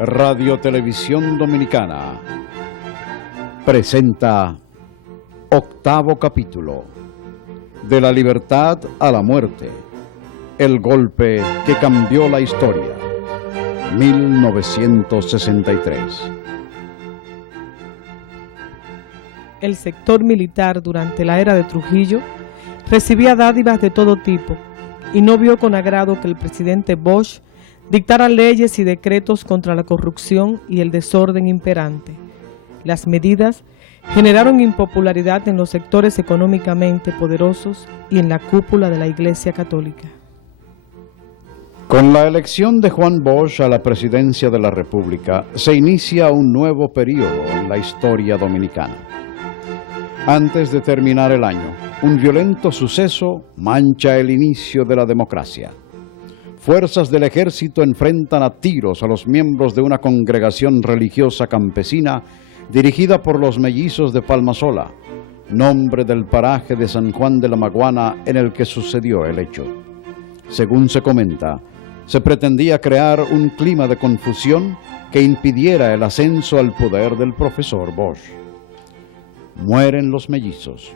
Radio Televisión Dominicana presenta octavo capítulo, De la libertad a la muerte, el golpe que cambió la historia, 1963. El sector militar durante la era de Trujillo recibía dádivas de todo tipo y no vio con agrado que el presidente Bosch dictara leyes y decretos contra la corrupción y el desorden imperante. Las medidas generaron impopularidad en los sectores económicamente poderosos y en la cúpula de la Iglesia Católica. Con la elección de Juan Bosch a la presidencia de la República, se inicia un nuevo periodo en la historia dominicana. Antes de terminar el año, un violento suceso mancha el inicio de la democracia. Fuerzas del ejército enfrentan a tiros a los miembros de una congregación religiosa campesina dirigida por los mellizos de Palmasola, nombre del paraje de San Juan de la Maguana en el que sucedió el hecho. Según se comenta, se pretendía crear un clima de confusión que impidiera el ascenso al poder del profesor Bosch. Mueren los mellizos,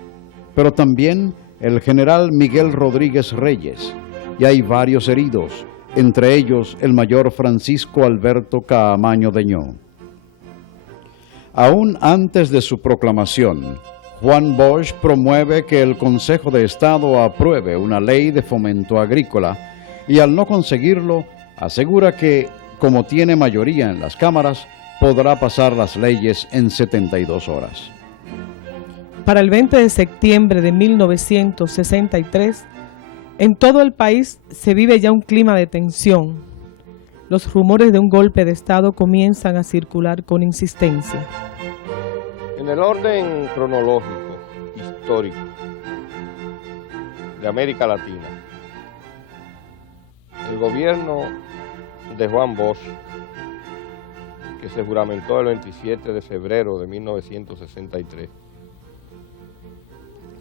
pero también el general Miguel Rodríguez Reyes, y hay varios heridos, entre ellos el mayor Francisco Alberto Caamaño Deñó. Aún antes de su proclamación, Juan Bosch promueve que el Consejo de Estado apruebe una ley de fomento agrícola y al no conseguirlo, asegura que, como tiene mayoría en las cámaras, podrá pasar las leyes en 72 horas. Para el 20 de septiembre de 1963, en todo el país se vive ya un clima de tensión. Los rumores de un golpe de Estado comienzan a circular con insistencia. En el orden cronológico, histórico, de América Latina, el gobierno de Juan Bosch, que se juramentó el 27 de febrero de 1963,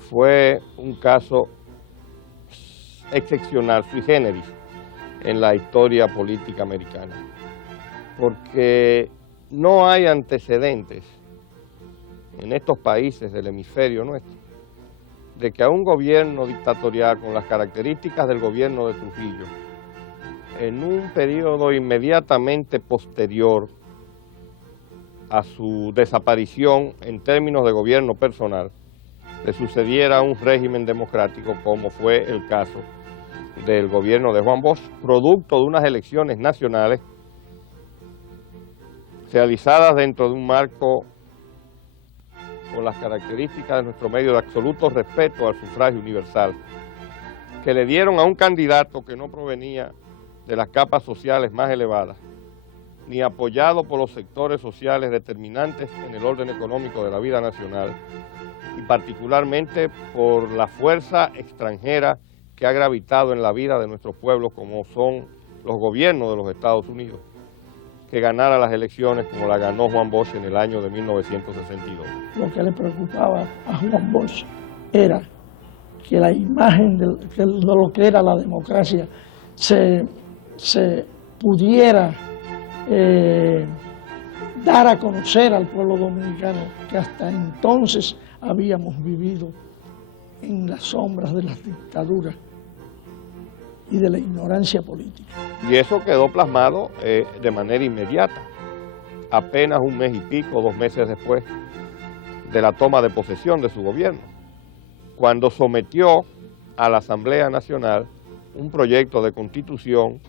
fue un caso excepcional, sui generis, en la historia política americana, porque no hay antecedentes en estos países del hemisferio nuestro de que a un gobierno dictatorial con las características del gobierno de Trujillo, en un periodo inmediatamente posterior a su desaparición en términos de gobierno personal, le sucediera un régimen democrático como fue el caso del gobierno de Juan Bosch, producto de unas elecciones nacionales realizadas dentro de un marco con las características de nuestro medio de absoluto respeto al sufragio universal, que le dieron a un candidato que no provenía de las capas sociales más elevadas, ni apoyado por los sectores sociales determinantes en el orden económico de la vida nacional, y particularmente por la fuerza extranjera que ha gravitado en la vida de nuestros pueblos, como son los gobiernos de los Estados Unidos, que ganara las elecciones como la ganó Juan Bosch en el año de 1962. Lo que le preocupaba a Juan Bosch era que la imagen de lo que era la democracia se pudiera dar a conocer al pueblo dominicano, que hasta entonces habíamos vivido en las sombras de las dictaduras y de la ignorancia política. Y eso quedó plasmado de manera inmediata, apenas un mes y pico, 2 meses después de la toma de posesión de su gobierno, cuando sometió a la Asamblea Nacional un proyecto de constitución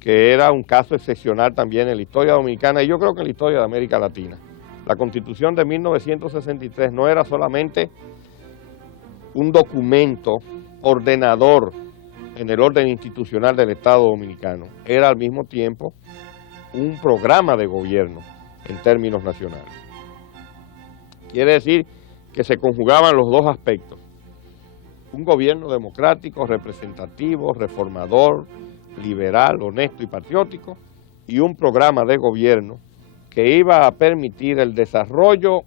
que era un caso excepcional también en la historia dominicana y yo creo que en la historia de América Latina. La Constitución de 1963 no era solamente un documento ordenador en el orden institucional del Estado dominicano, era al mismo tiempo un programa de gobierno en términos nacionales. Quiere decir que se conjugaban los dos aspectos: un gobierno democrático, representativo, reformador, liberal, honesto y patriótico, y un programa de gobierno que iba a permitir el desarrollo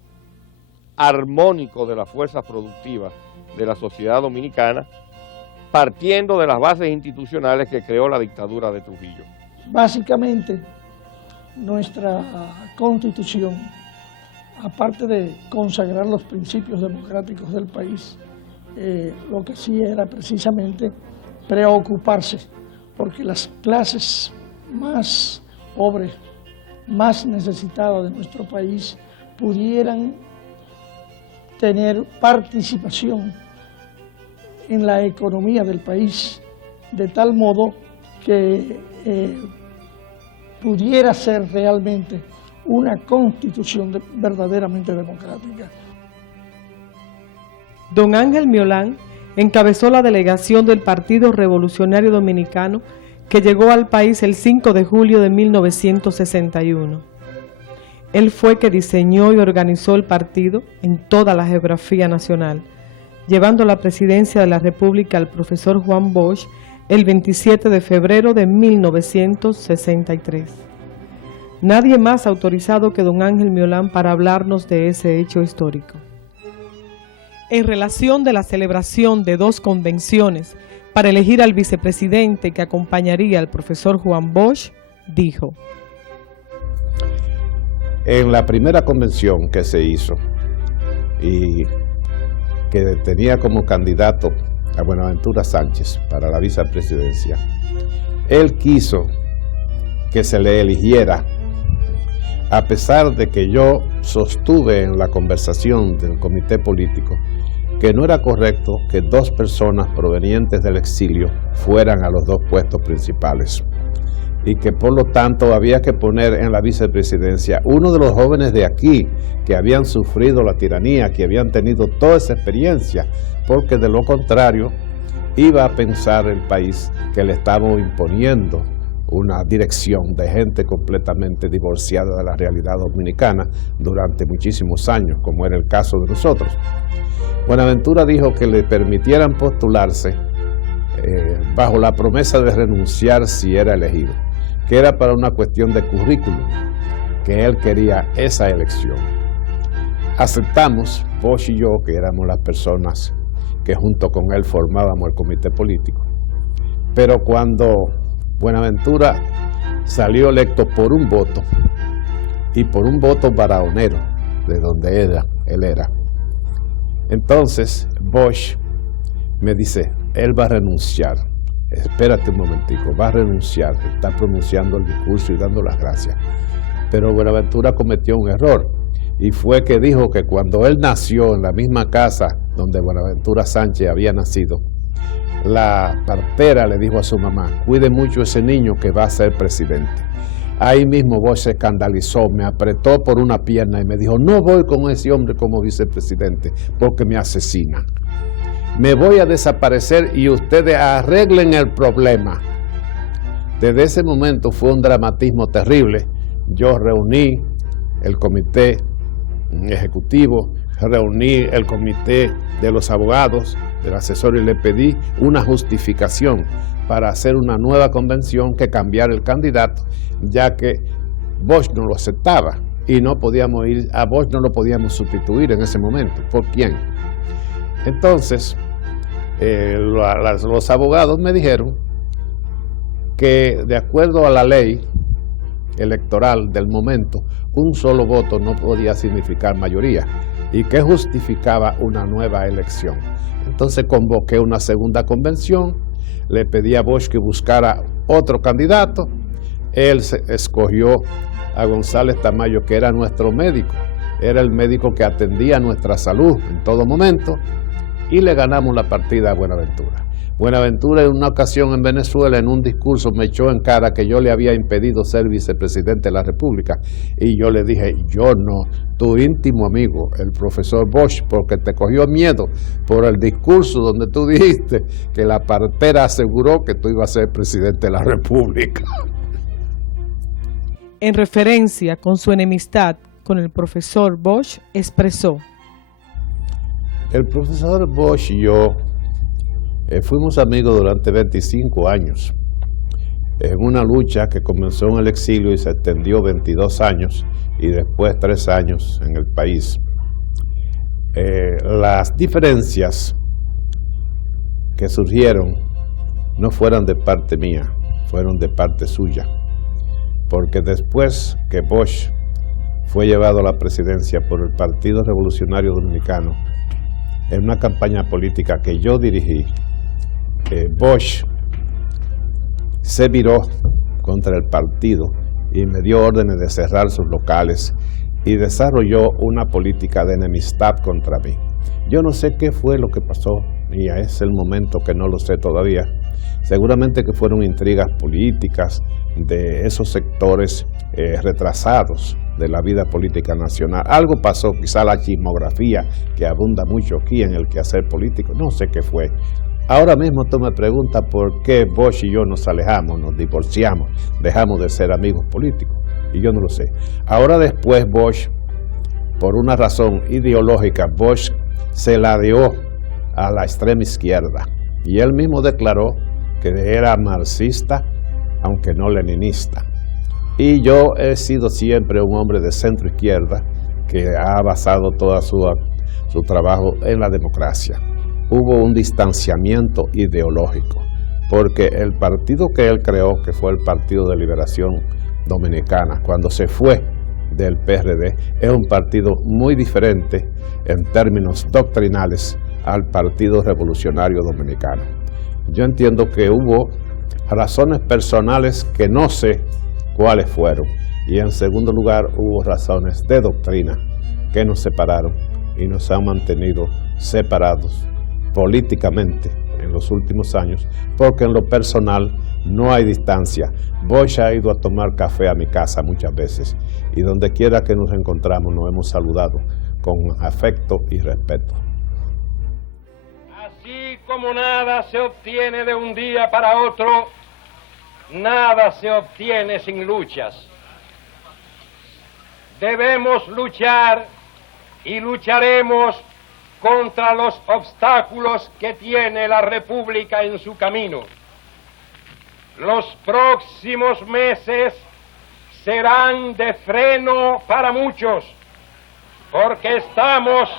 armónico de las fuerzas productivas de la sociedad dominicana, partiendo de las bases institucionales que creó la dictadura de Trujillo. Básicamente, nuestra Constitución, aparte de consagrar los principios democráticos del país, lo que sí era precisamente preocuparse porque las clases más pobres, más necesitadas de nuestro país, pudieran tener participación en la economía del país, de tal modo que pudiera ser realmente una constitución verdaderamente democrática. Don Ángel Miolán encabezó la delegación del Partido Revolucionario Dominicano que llegó al país el 5 de julio de 1961. Él fue que diseñó y organizó el partido en toda la geografía nacional, llevando la presidencia de la República al profesor Juan Bosch el 27 de febrero de 1963. Nadie más autorizado que don Ángel Miolán para hablarnos de ese hecho histórico. En relación de la celebración de 2 convenciones para elegir al vicepresidente que acompañaría al profesor Juan Bosch, dijo: en la primera convención que se hizo y que tenía como candidato a Buenaventura Sánchez para la vicepresidencia, él quiso que se le eligiera, a pesar de que yo sostuve en la conversación del comité político que no era correcto que 2 personas provenientes del exilio fueran a los 2 puestos principales y que por lo tanto había que poner en la vicepresidencia uno de los jóvenes de aquí que habían sufrido la tiranía, que habían tenido toda esa experiencia, porque de lo contrario iba a pensar el país que le estábamos imponiendo una dirección de gente completamente divorciada de la realidad dominicana durante muchísimos años, como era el caso de nosotros. Buenaventura dijo que le permitieran postularse bajo la promesa de renunciar si era elegido, que era para una cuestión de currículum, que él quería esa elección. Aceptamos, Bosch y yo, que éramos las personas que junto con él formábamos el comité político, pero cuando Buenaventura salió electo por un voto, y por un voto barahonero, de donde él era, entonces Bosch me dice: él va a renunciar, espérate un momentico, va a renunciar, está pronunciando el discurso y dando las gracias. Pero Buenaventura cometió un error, y fue que dijo que cuando él nació en la misma casa donde Buenaventura Sánchez había nacido, la partera le dijo a su mamá: cuide mucho ese niño que va a ser presidente. Ahí mismo Bosch se escandalizó, me apretó por una pierna y me dijo: no voy con ese hombre como vicepresidente porque me asesina. Me voy a desaparecer y ustedes arreglen el problema. Desde ese momento fue un dramatismo terrible. Yo reuní el comité ejecutivo, reuní el comité de los abogados, del asesor, y le pedí una justificación para hacer una nueva convención que cambiara el candidato, ya que Bosch no lo aceptaba y no podíamos ir a Bosch, no lo podíamos sustituir en ese momento. ¿Por quién? Entonces, los abogados me dijeron que de acuerdo a la ley electoral del momento, un solo voto no podía significar mayoría y que justificaba una nueva elección. Entonces convoqué una segunda convención, le pedí a Bosch que buscara otro candidato. Él escogió a González Tamayo, que era nuestro médico, era el médico que atendía nuestra salud en todo momento, y le ganamos la partida a Buenaventura. Buenaventura en una ocasión en Venezuela, en un discurso, me echó en cara que yo le había impedido ser vicepresidente de la República, y yo le dije: yo no, tu íntimo amigo, el profesor Bosch, porque te cogió miedo por el discurso donde tú dijiste que la partera aseguró que tú ibas a ser presidente de la República. En referencia con su enemistad con el profesor Bosch, expresó: el profesor Bosch y yo fuimos amigos durante 25 años, en una lucha que comenzó en el exilio y se extendió 22 años y después 3 años en el país. Las diferencias que surgieron no fueron de parte mía, fueron de parte suya, porque después que Bosch fue llevado a la presidencia por el Partido Revolucionario Dominicano, en una campaña política que yo dirigí, Bosch se viró contra el partido y me dio órdenes de cerrar sus locales y desarrolló una política de enemistad contra mí. Yo no sé qué fue lo que pasó, y es el momento que no lo sé todavía. Seguramente que fueron intrigas políticas de esos sectores retrasados de la vida política nacional. Algo pasó, quizá la chismografía que abunda mucho aquí en el quehacer político, no sé qué fue. Ahora mismo tú me preguntas por qué Bosch y yo nos alejamos, nos divorciamos, dejamos de ser amigos políticos, y yo no lo sé. Ahora después Bosch, por una razón ideológica, Bosch se la dio a la extrema izquierda, y él mismo declaró que era marxista, aunque no leninista. Y yo he sido siempre un hombre de centro izquierda que ha basado todo su trabajo en la democracia. Hubo un distanciamiento ideológico, porque el partido que él creó, que fue el Partido de Liberación Dominicana, cuando se fue del PRD, es un partido muy diferente en términos doctrinales al Partido Revolucionario Dominicano. Yo entiendo que hubo razones personales que no sé cuáles fueron, y en segundo lugar hubo razones de doctrina que nos separaron y nos han mantenido separados políticamente en los últimos años, porque en lo personal no hay distancia. Bosch ha ido a tomar café a mi casa muchas veces, y donde quiera que nos encontramos nos hemos saludado con afecto y respeto. Así como nada se obtiene de un día para otro, nada se obtiene sin luchas. Debemos luchar y lucharemos contra los obstáculos que tiene la República en su camino. Los próximos meses serán de freno para muchos, porque estamos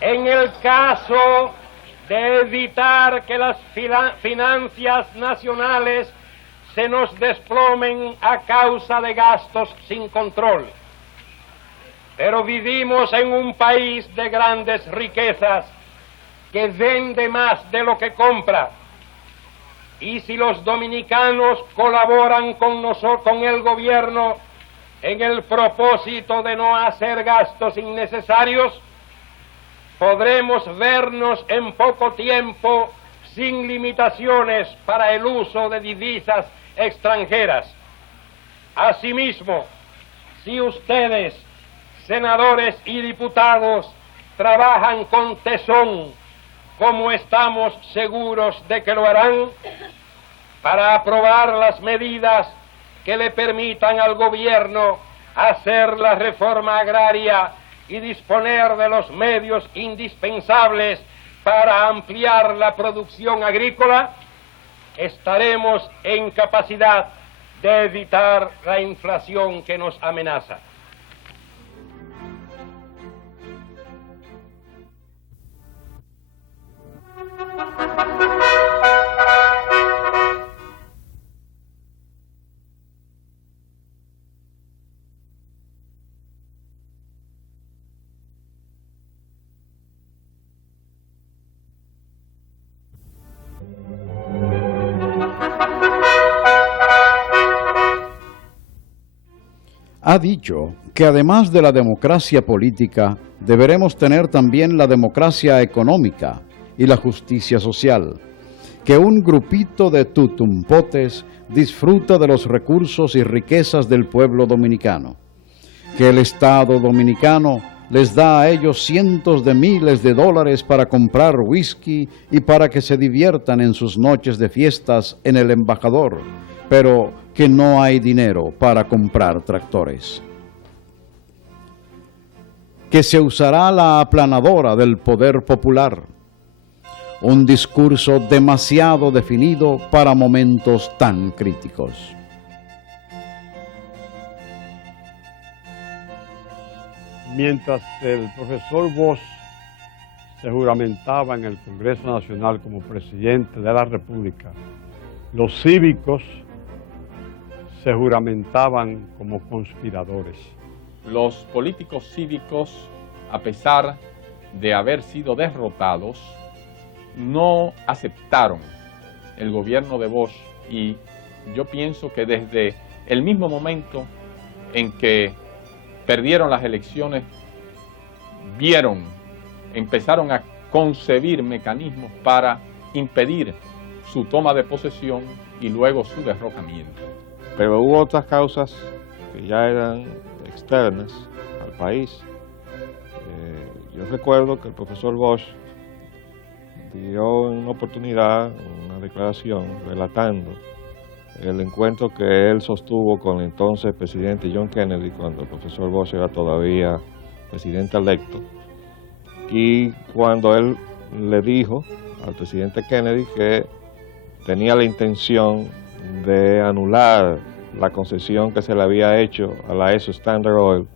en el caso de evitar que las finanzas nacionales se nos desplomen a causa de gastos sin control. Pero vivimos en un país de grandes riquezas que vende más de lo que compra. Y si los dominicanos colaboran con el gobierno en el propósito de no hacer gastos innecesarios, podremos vernos en poco tiempo sin limitaciones para el uso de divisas extranjeras. Asimismo, si ustedes, senadores y diputados, trabajan con tesón, como estamos seguros de que lo harán, para aprobar las medidas que le permitan al gobierno hacer la reforma agraria y disponer de los medios indispensables para ampliar la producción agrícola, estaremos en capacidad de evitar la inflación que nos amenaza. Ha dicho que además de la democracia política, deberemos tener también la democracia económica y la justicia social, que un grupito de tutumpotes disfruta de los recursos y riquezas del pueblo dominicano, que el Estado dominicano les da a ellos cientos de miles de dólares para comprar whisky y para que se diviertan en sus noches de fiestas en el Embajador, pero que no hay dinero para comprar tractores. Que se usará la aplanadora del poder popular, un discurso demasiado definido para momentos tan críticos. Mientras el profesor Bosch se juramentaba en el Congreso Nacional como presidente de la República, los cívicos se juramentaban como conspiradores. Los políticos cívicos, a pesar de haber sido derrotados, no aceptaron el gobierno de Bosch, y yo pienso que desde el mismo momento en que perdieron las elecciones, empezaron a concebir mecanismos para impedir su toma de posesión y luego su derrocamiento. Pero hubo otras causas que ya eran externas al país. Yo recuerdo que el profesor Bosch dio en una oportunidad una declaración relatando el encuentro que él sostuvo con el entonces presidente John Kennedy cuando el profesor Bosch era todavía presidente electo, y cuando él le dijo al presidente Kennedy que tenía la intención de anular la concesión que se le había hecho a la ESO Standard Oil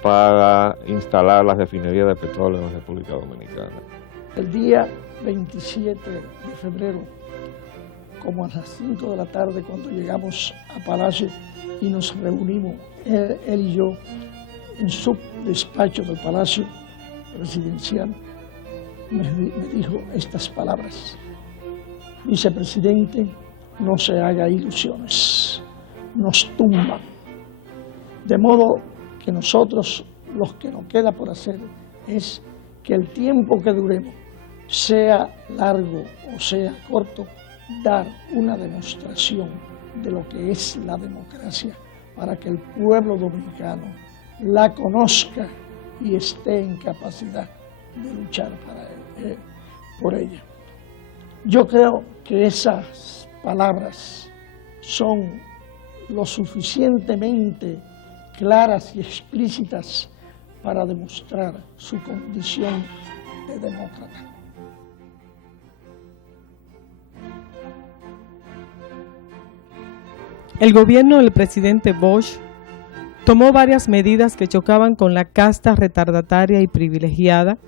para instalar las refinerías de petróleo en la República Dominicana. El día 27 de febrero, como a las 5 de la tarde, cuando llegamos a Palacio y nos reunimos, él y yo, en su despacho del Palacio Presidencial, me dijo estas palabras: vicepresidente, no se haga ilusiones, nos tumban. De modo que nosotros, lo que nos queda por hacer es que el tiempo que duremos, sea largo o sea corto, dar una demostración de lo que es la democracia para que el pueblo dominicano la conozca y esté en capacidad de luchar por ella. Yo creo que esas palabras son lo suficientemente claras y explícitas para demostrar su condición de demócrata. El gobierno del presidente Bosch tomó varias medidas que chocaban con la casta retardataria y privilegiada,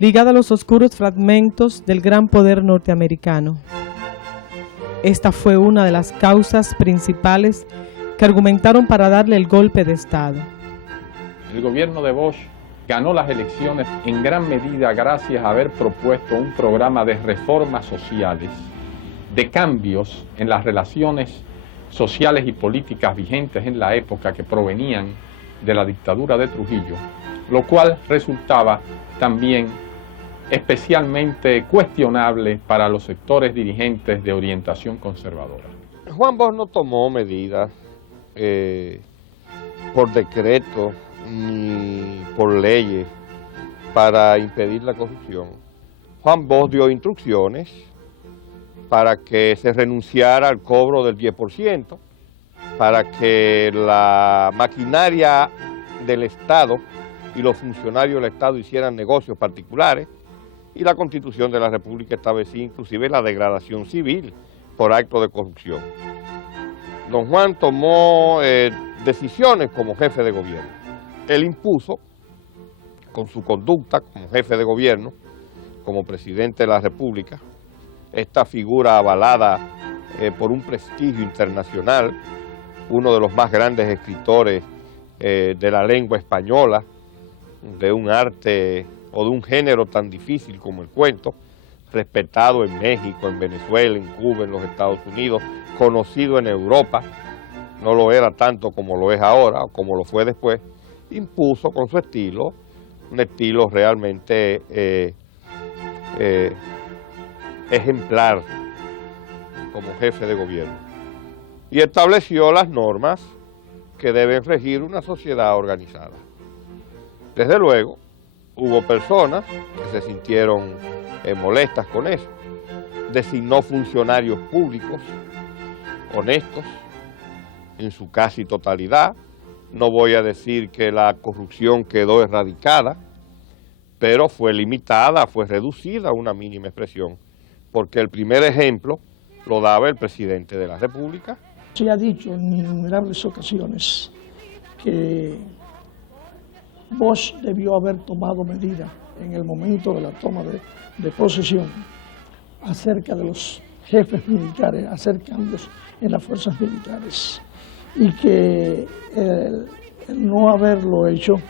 ligada a los oscuros fragmentos del gran poder norteamericano. Esta fue una de las causas principales que argumentaron para darle el golpe de Estado. El gobierno de Bosch ganó las elecciones en gran medida gracias a haber propuesto un programa de reformas sociales, de cambios en las relaciones sociales y políticas vigentes en la época que provenían de la dictadura de Trujillo, lo cual resultaba también especialmente cuestionable para los sectores dirigentes de orientación conservadora. Juan Bosch no tomó medidas por decreto ni por leyes para impedir la corrupción. Juan Bosch dio instrucciones para que se renunciara al cobro del 10%, para que la maquinaria del Estado y los funcionarios del Estado hicieran negocios particulares, y la Constitución de la República establecía inclusive la degradación civil por acto de corrupción. Don Juan tomó decisiones como jefe de gobierno. Él impuso, con su conducta como jefe de gobierno, como presidente de la República, esta figura avalada por un prestigio internacional, uno de los más grandes escritores de la lengua española, de un arte o de un género tan difícil como el cuento, respetado en México, en Venezuela, en Cuba, en los Estados Unidos, conocido en Europa, no lo era tanto como lo es ahora o como lo fue después, impuso con su estilo, un estilo realmente ejemplar como jefe de gobierno, y estableció las normas que deben regir una sociedad organizada. Desde luego, hubo personas que se sintieron molestas con eso. Designó funcionarios públicos honestos en su casi totalidad. No voy a decir que la corrupción quedó erradicada, pero fue limitada, fue reducida a una mínima expresión, porque el primer ejemplo lo daba el presidente de la República. Se ha dicho en innumerables ocasiones que Bosch debió haber tomado medidas en el momento de la toma de posesión acerca de los jefes militares, hacer cambios en las fuerzas militares, y que el no haberlo hecho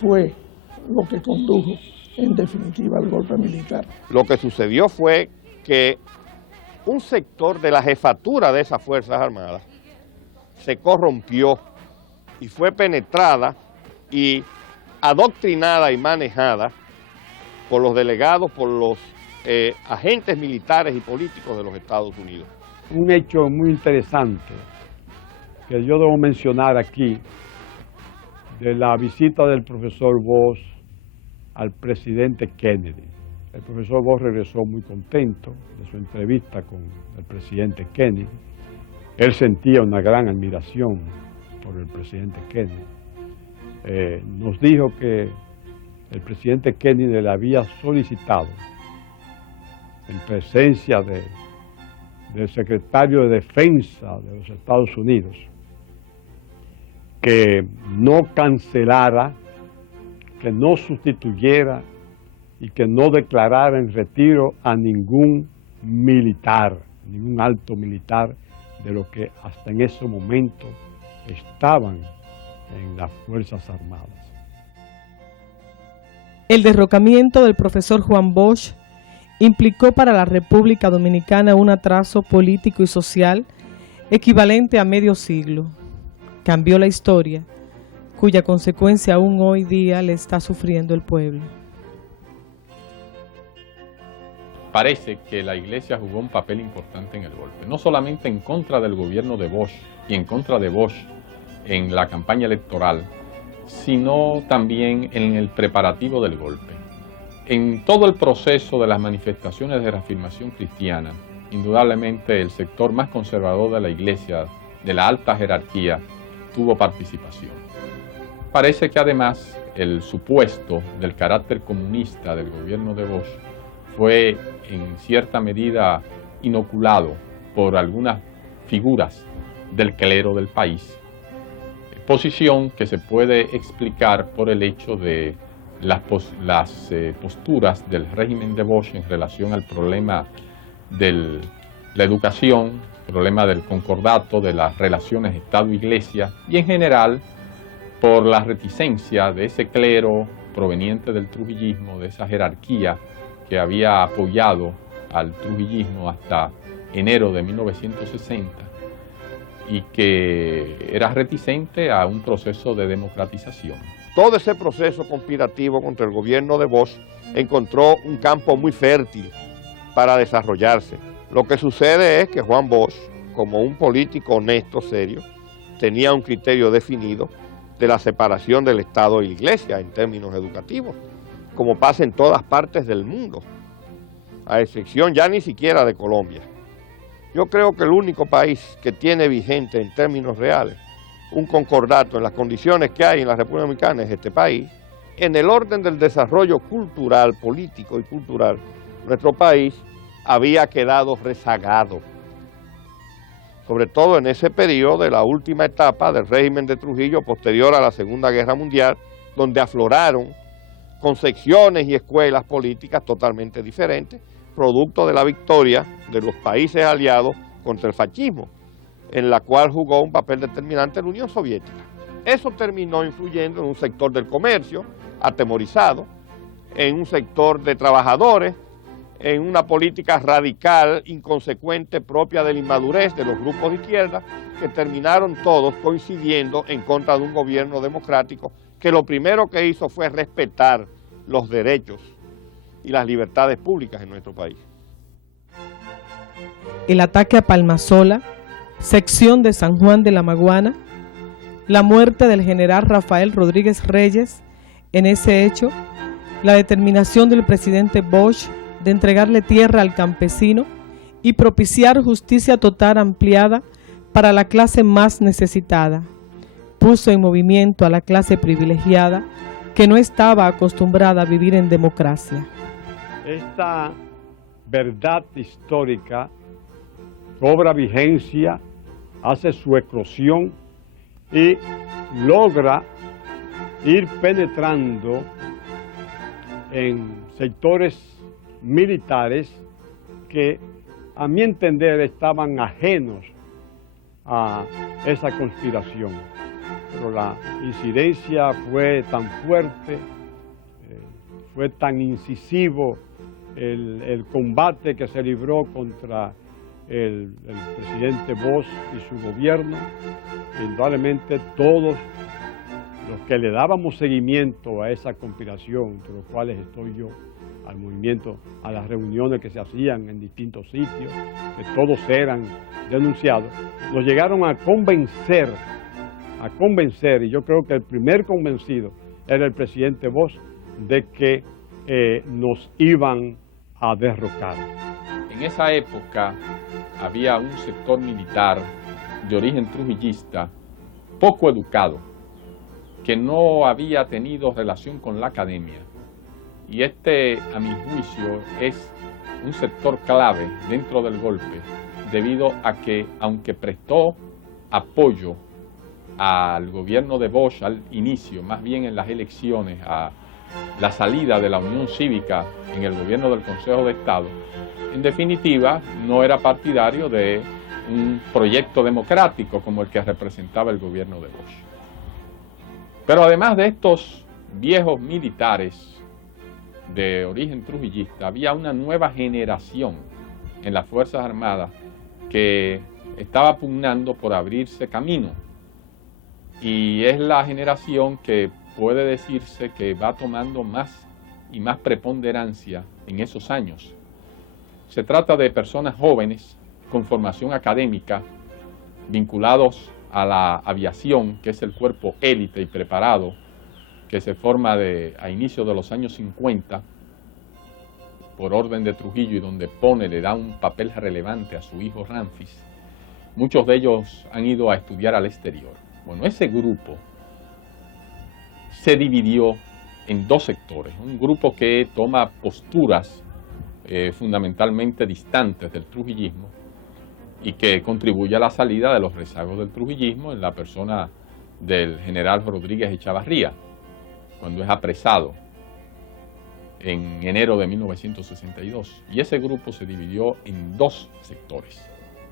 fue lo que condujo en definitiva al golpe militar. Lo que sucedió fue que un sector de la jefatura de esas Fuerzas Armadas se corrompió y fue penetrada y adoctrinada y manejada por los delegados, por los agentes militares y políticos de los Estados Unidos. Un hecho muy interesante que yo debo mencionar aquí, de la visita del profesor Bosch al presidente Kennedy. El profesor Bosch regresó muy contento de su entrevista con el presidente Kennedy. Él sentía una gran admiración por el presidente Kennedy. Nos dijo que el presidente Kennedy le había solicitado, en presencia del secretario de Defensa de los Estados Unidos, que no cancelara, que no sustituyera y que no declarara en retiro a ningún militar, ningún alto militar de lo que hasta en ese momento estaban en las Fuerzas Armadas. El derrocamiento del profesor Juan Bosch implicó para la República Dominicana un atraso político y social equivalente a medio siglo. Cambió la historia, cuya consecuencia aún hoy día le está sufriendo el pueblo. Parece que la Iglesia jugó un papel importante en el golpe, no solamente en contra del gobierno de Bosch y en contra de Bosch en la campaña electoral, sino también en el preparativo del golpe. En todo el proceso de las manifestaciones de reafirmación cristiana, indudablemente el sector más conservador de la Iglesia, de la alta jerarquía, tuvo participación. Parece que además el supuesto del carácter comunista del gobierno de Bosch fue en cierta medida inoculado por algunas figuras del clero del país, posición que se puede explicar por el hecho de las posturas del régimen de Bosch en relación al problema de la educación, problema del concordato, de las relaciones Estado-Iglesia, y en general por la reticencia de ese clero proveniente del trujillismo, de esa jerarquía que había apoyado al trujillismo hasta enero de 1960 y que era reticente a un proceso de democratización. Todo ese proceso conspirativo contra el gobierno de Bosch encontró un campo muy fértil para desarrollarse. Lo que sucede es que Juan Bosch, como un político honesto, serio, tenía un criterio definido de la separación del Estado y la Iglesia en términos educativos, como pasa en todas partes del mundo, a excepción ya ni siquiera de Colombia. Yo creo que el único país que tiene vigente en términos reales un concordato en las condiciones que hay en la República Dominicana es este país. En el orden del desarrollo cultural, político y cultural, nuestro país había quedado rezagado, sobre todo en ese periodo de la última etapa del régimen de Trujillo posterior a la Segunda Guerra Mundial, donde afloraron concepciones y escuelas políticas totalmente diferentes, producto de la victoria de los países aliados contra el fascismo, en la cual jugó un papel determinante la Unión Soviética. Eso terminó influyendo en un sector del comercio atemorizado, en un sector de trabajadores, en una política radical, inconsecuente, propia de la inmadurez de los grupos de izquierda, que terminaron todos coincidiendo en contra de un gobierno democrático que lo primero que hizo fue respetar los derechos y las libertades públicas en nuestro país. El ataque a Palmasola, sección de San Juan de la Maguana, la muerte del general Rafael Rodríguez Reyes. En ese hecho, la determinación del presidente Bosch de entregarle tierra al campesino y propiciar justicia total ampliada para la clase más necesitada, puso en movimiento a la clase privilegiada que no estaba acostumbrada a vivir en democracia. Esta verdad histórica cobra vigencia, hace su eclosión y logra ir penetrando en sectores militares que, a mi entender, estaban ajenos a esa conspiración. Pero la incidencia fue tan fuerte, fue tan incisivo el combate que se libró contra el presidente Bosch y su gobierno, que indudablemente todos los que le dábamos seguimiento a esa conspiración, entre los cuales estoy yo, al movimiento, a las reuniones que se hacían en distintos sitios, que todos eran denunciados, nos llegaron a convencer, y yo creo que el primer convencido era el presidente Bosch, de que nos iban a derrocar. En esa época había un sector militar de origen trujillista poco educado, que no había tenido relación con la academia. Y este, a mi juicio, es un sector clave dentro del golpe, debido a que, aunque prestó apoyo al gobierno de Bosch al inicio, más bien en las elecciones, a la salida de la Unión Cívica en el gobierno del Consejo de Estado, en definitiva no era partidario de un proyecto democrático como el que representaba el gobierno de Bosch. Pero además de estos viejos militares de origen trujillista, había una nueva generación en las Fuerzas Armadas que estaba pugnando por abrirse camino. Y es la generación que puede decirse que va tomando más y más preponderancia en esos años. Se trata de personas jóvenes con formación académica, vinculados a la aviación, que es el cuerpo élite y preparado, que se forma a inicios de los años 50, por orden de Trujillo, y donde le da un papel relevante a su hijo Ramfis. Muchos de ellos han ido a estudiar al exterior. Bueno, ese grupo se dividió en dos sectores. Un grupo que toma posturas fundamentalmente distantes del trujillismo y que contribuye a la salida de los rezagos del trujillismo en la persona del general Rodríguez Echavarría, cuando es apresado en enero de 1962. Y ese grupo se dividió en dos sectores.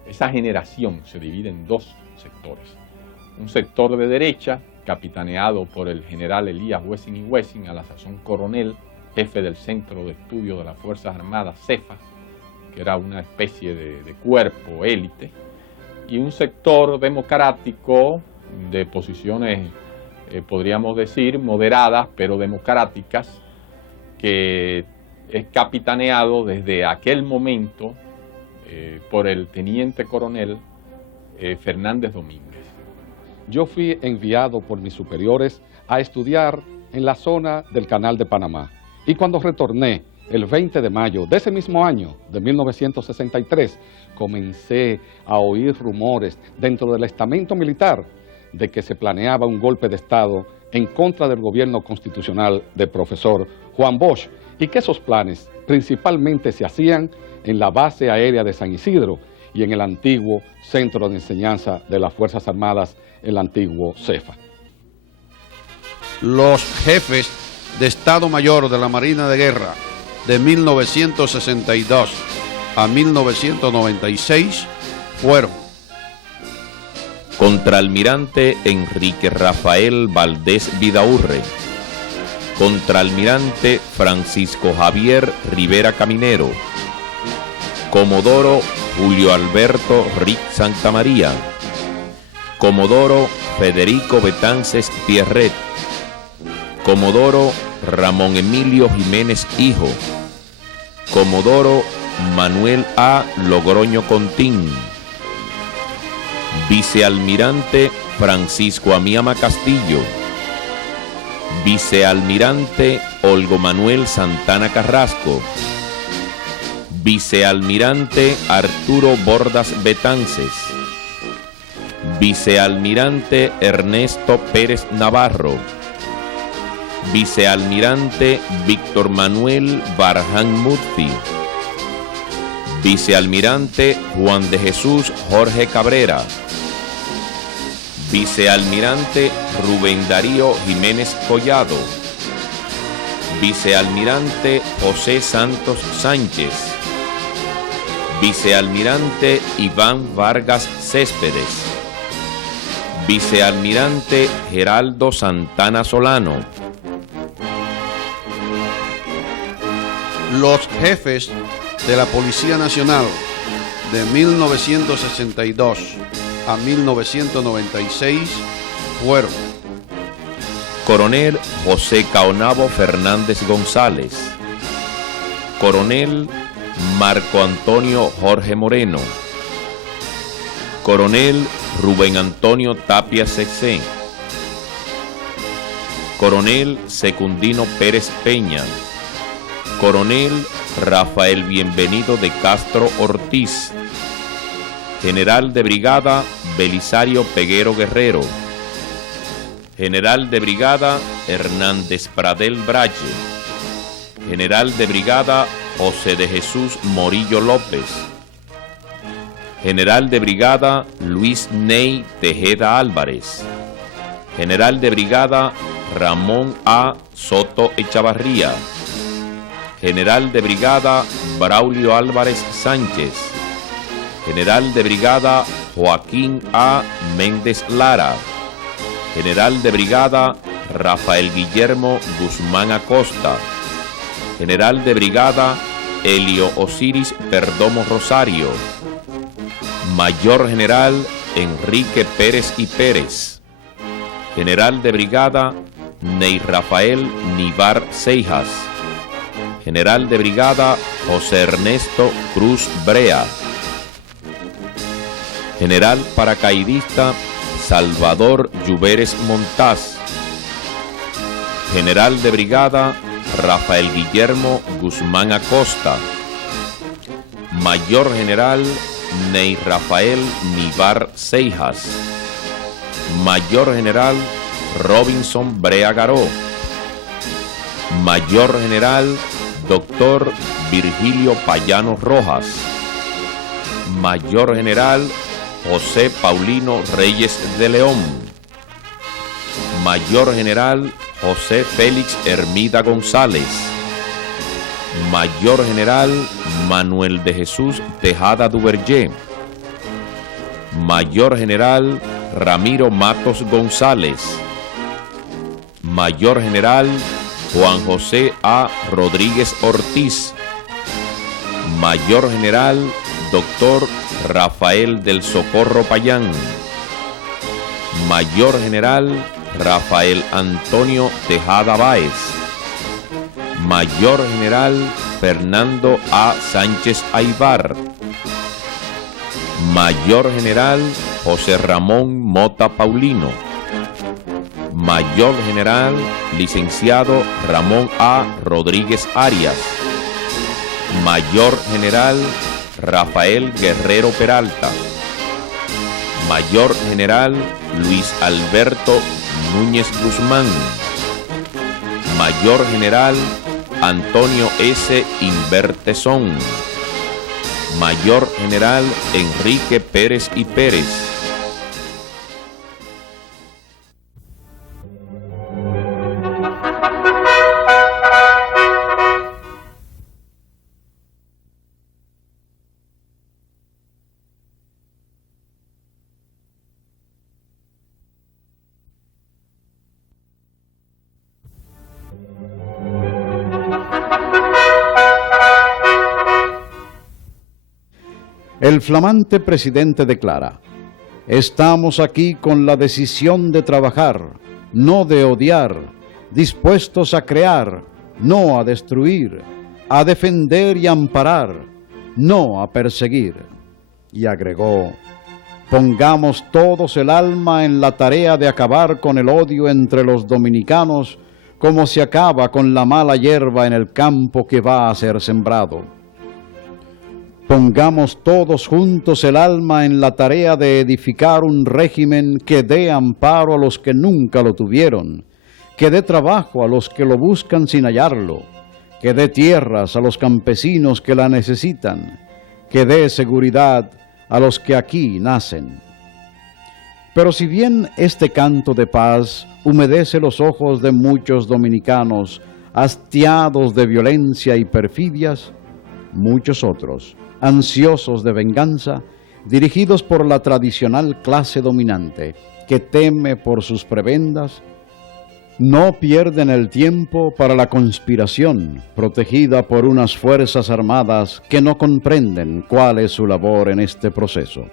Esa generación se divide en dos sectores. Un sector de derecha, capitaneado por el general Elías Wessing y Wessing, a la sazón coronel, jefe del Centro de Estudio de las Fuerzas Armadas, CEFA, que era una especie de cuerpo élite, y un sector democrático de posiciones, podríamos decir, moderadas, pero democráticas, que es capitaneado desde aquel momento por el teniente coronel Fernández Domínguez. Yo fui enviado por mis superiores a estudiar en la zona del Canal de Panamá, y cuando retorné el 20 de mayo de ese mismo año, de 1963, comencé a oír rumores dentro del estamento militar de que se planeaba un golpe de Estado en contra del gobierno constitucional del profesor Juan Bosch, y que esos planes principalmente se hacían en la base aérea de San Isidro y en el antiguo Centro de Enseñanza de las Fuerzas Armadas, el antiguo CEFA. Los jefes de Estado Mayor de la Marina de Guerra de 1962 a 1996 fueron: Contraalmirante Enrique Rafael Valdés Vidaurre, Contraalmirante Francisco Javier Rivera Caminero, Comodoro Julio Alberto Rick Santamaría, Comodoro Federico Betances Pierret, Comodoro Ramón Emilio Jiménez Hijo, Comodoro Manuel A. Logroño Contín, Vicealmirante Francisco Amiama Castillo, Vicealmirante Olgo Manuel Santana Carrasco, Vicealmirante Arturo Bordas Betances, Vicealmirante Ernesto Pérez Navarro, Vicealmirante Víctor Manuel Barján Mutfi, Vicealmirante Juan de Jesús Jorge Cabrera, Vicealmirante Rubén Darío Jiménez Collado. Vicealmirante José Santos Sánchez. Vicealmirante Iván Vargas Céspedes. Vicealmirante Geraldo Santana Solano. Los jefes de la Policía Nacional de 1962 a 1996 fueron: Coronel José Caonabo Fernández González. Coronel Marco Antonio Jorge Moreno. Coronel Rubén Antonio Tapia Cecé. Coronel Secundino Pérez Peña. Coronel Rafael Bienvenido de Castro Ortiz. General de Brigada Belisario Peguero Guerrero. General de Brigada Hernández Pradel Brache. General de Brigada José de Jesús Morillo López. General de Brigada Luis Ney Tejeda Álvarez. General de Brigada Ramón A. Soto Echavarría. General de Brigada Braulio Álvarez Sánchez. General de Brigada Joaquín A. Méndez Lara. General de Brigada Rafael Guillermo Guzmán Acosta. General de Brigada Helio Osiris Perdomo Rosario. Mayor General Enrique Pérez y Pérez. General de Brigada Ney Rafael Nivar Seijas. General de Brigada José Ernesto Cruz Brea. General paracaidista Salvador Lluveres Montaz. General de Brigada Rafael Guillermo Guzmán Acosta. Mayor General Ney Rafael Nivar Seijas. Mayor General Robinson Brea Garó. Mayor General Dr. Virgilio Payano Rojas. Mayor General José Paulino Reyes de León. Mayor General José Félix Hermida González. Mayor General Manuel de Jesús Tejada Duvergé. Mayor General Ramiro Matos González. Mayor General Juan José A. Rodríguez Ortiz. Mayor General Dr. Rafael del Socorro Payán. Mayor General Rafael Antonio Tejada Báez. Mayor General Fernando A. Sánchez Aybar. Mayor General José Ramón Mota Paulino. Mayor General Licenciado Ramón A. Rodríguez Arias. Mayor General Rafael Guerrero Peralta. Mayor General Luis Alberto Núñez Guzmán. Mayor General Antonio S. Invertezón. Mayor General Enrique Pérez y Pérez. El flamante presidente declara: estamos aquí con la decisión de trabajar, no de odiar, dispuestos a crear, no a destruir, a defender y amparar, no a perseguir. Y agregó: pongamos todos el alma en la tarea de acabar con el odio entre los dominicanos, como se acaba con la mala hierba en el campo que va a ser sembrado. Pongamos todos juntos el alma en la tarea de edificar un régimen que dé amparo a los que nunca lo tuvieron, que dé trabajo a los que lo buscan sin hallarlo, que dé tierras a los campesinos que la necesitan, que dé seguridad a los que aquí nacen. Pero si bien este canto de paz humedece los ojos de muchos dominicanos hastiados de violencia y perfidias, muchos otros, ansiosos de venganza, dirigidos por la tradicional clase dominante que teme por sus prebendas, no pierden el tiempo para la conspiración protegida por unas fuerzas armadas que no comprenden cuál es su labor en este proceso.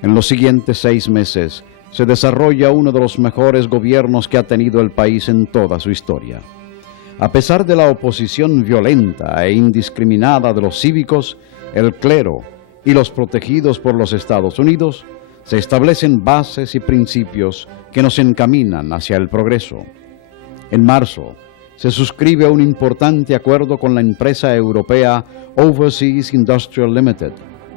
En los siguientes 6 meses se desarrolla uno de los mejores gobiernos que ha tenido el país en toda su historia. A pesar de la oposición violenta e indiscriminada de los cívicos, el clero y los protegidos por los Estados Unidos, se establecen bases y principios que nos encaminan hacia el progreso. En marzo, se suscribe un importante acuerdo con la empresa europea Overseas Industrial Limited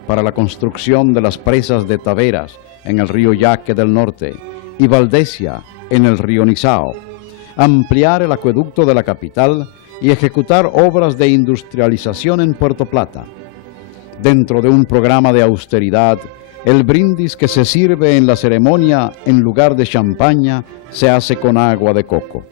para la construcción de las presas de Taveras en el río Yaque del Norte y Valdesia en el río Nizao, ampliar el acueducto de la capital y ejecutar obras de industrialización en Puerto Plata. Dentro de un programa de austeridad, el brindis que se sirve en la ceremonia en lugar de champaña se hace con agua de coco.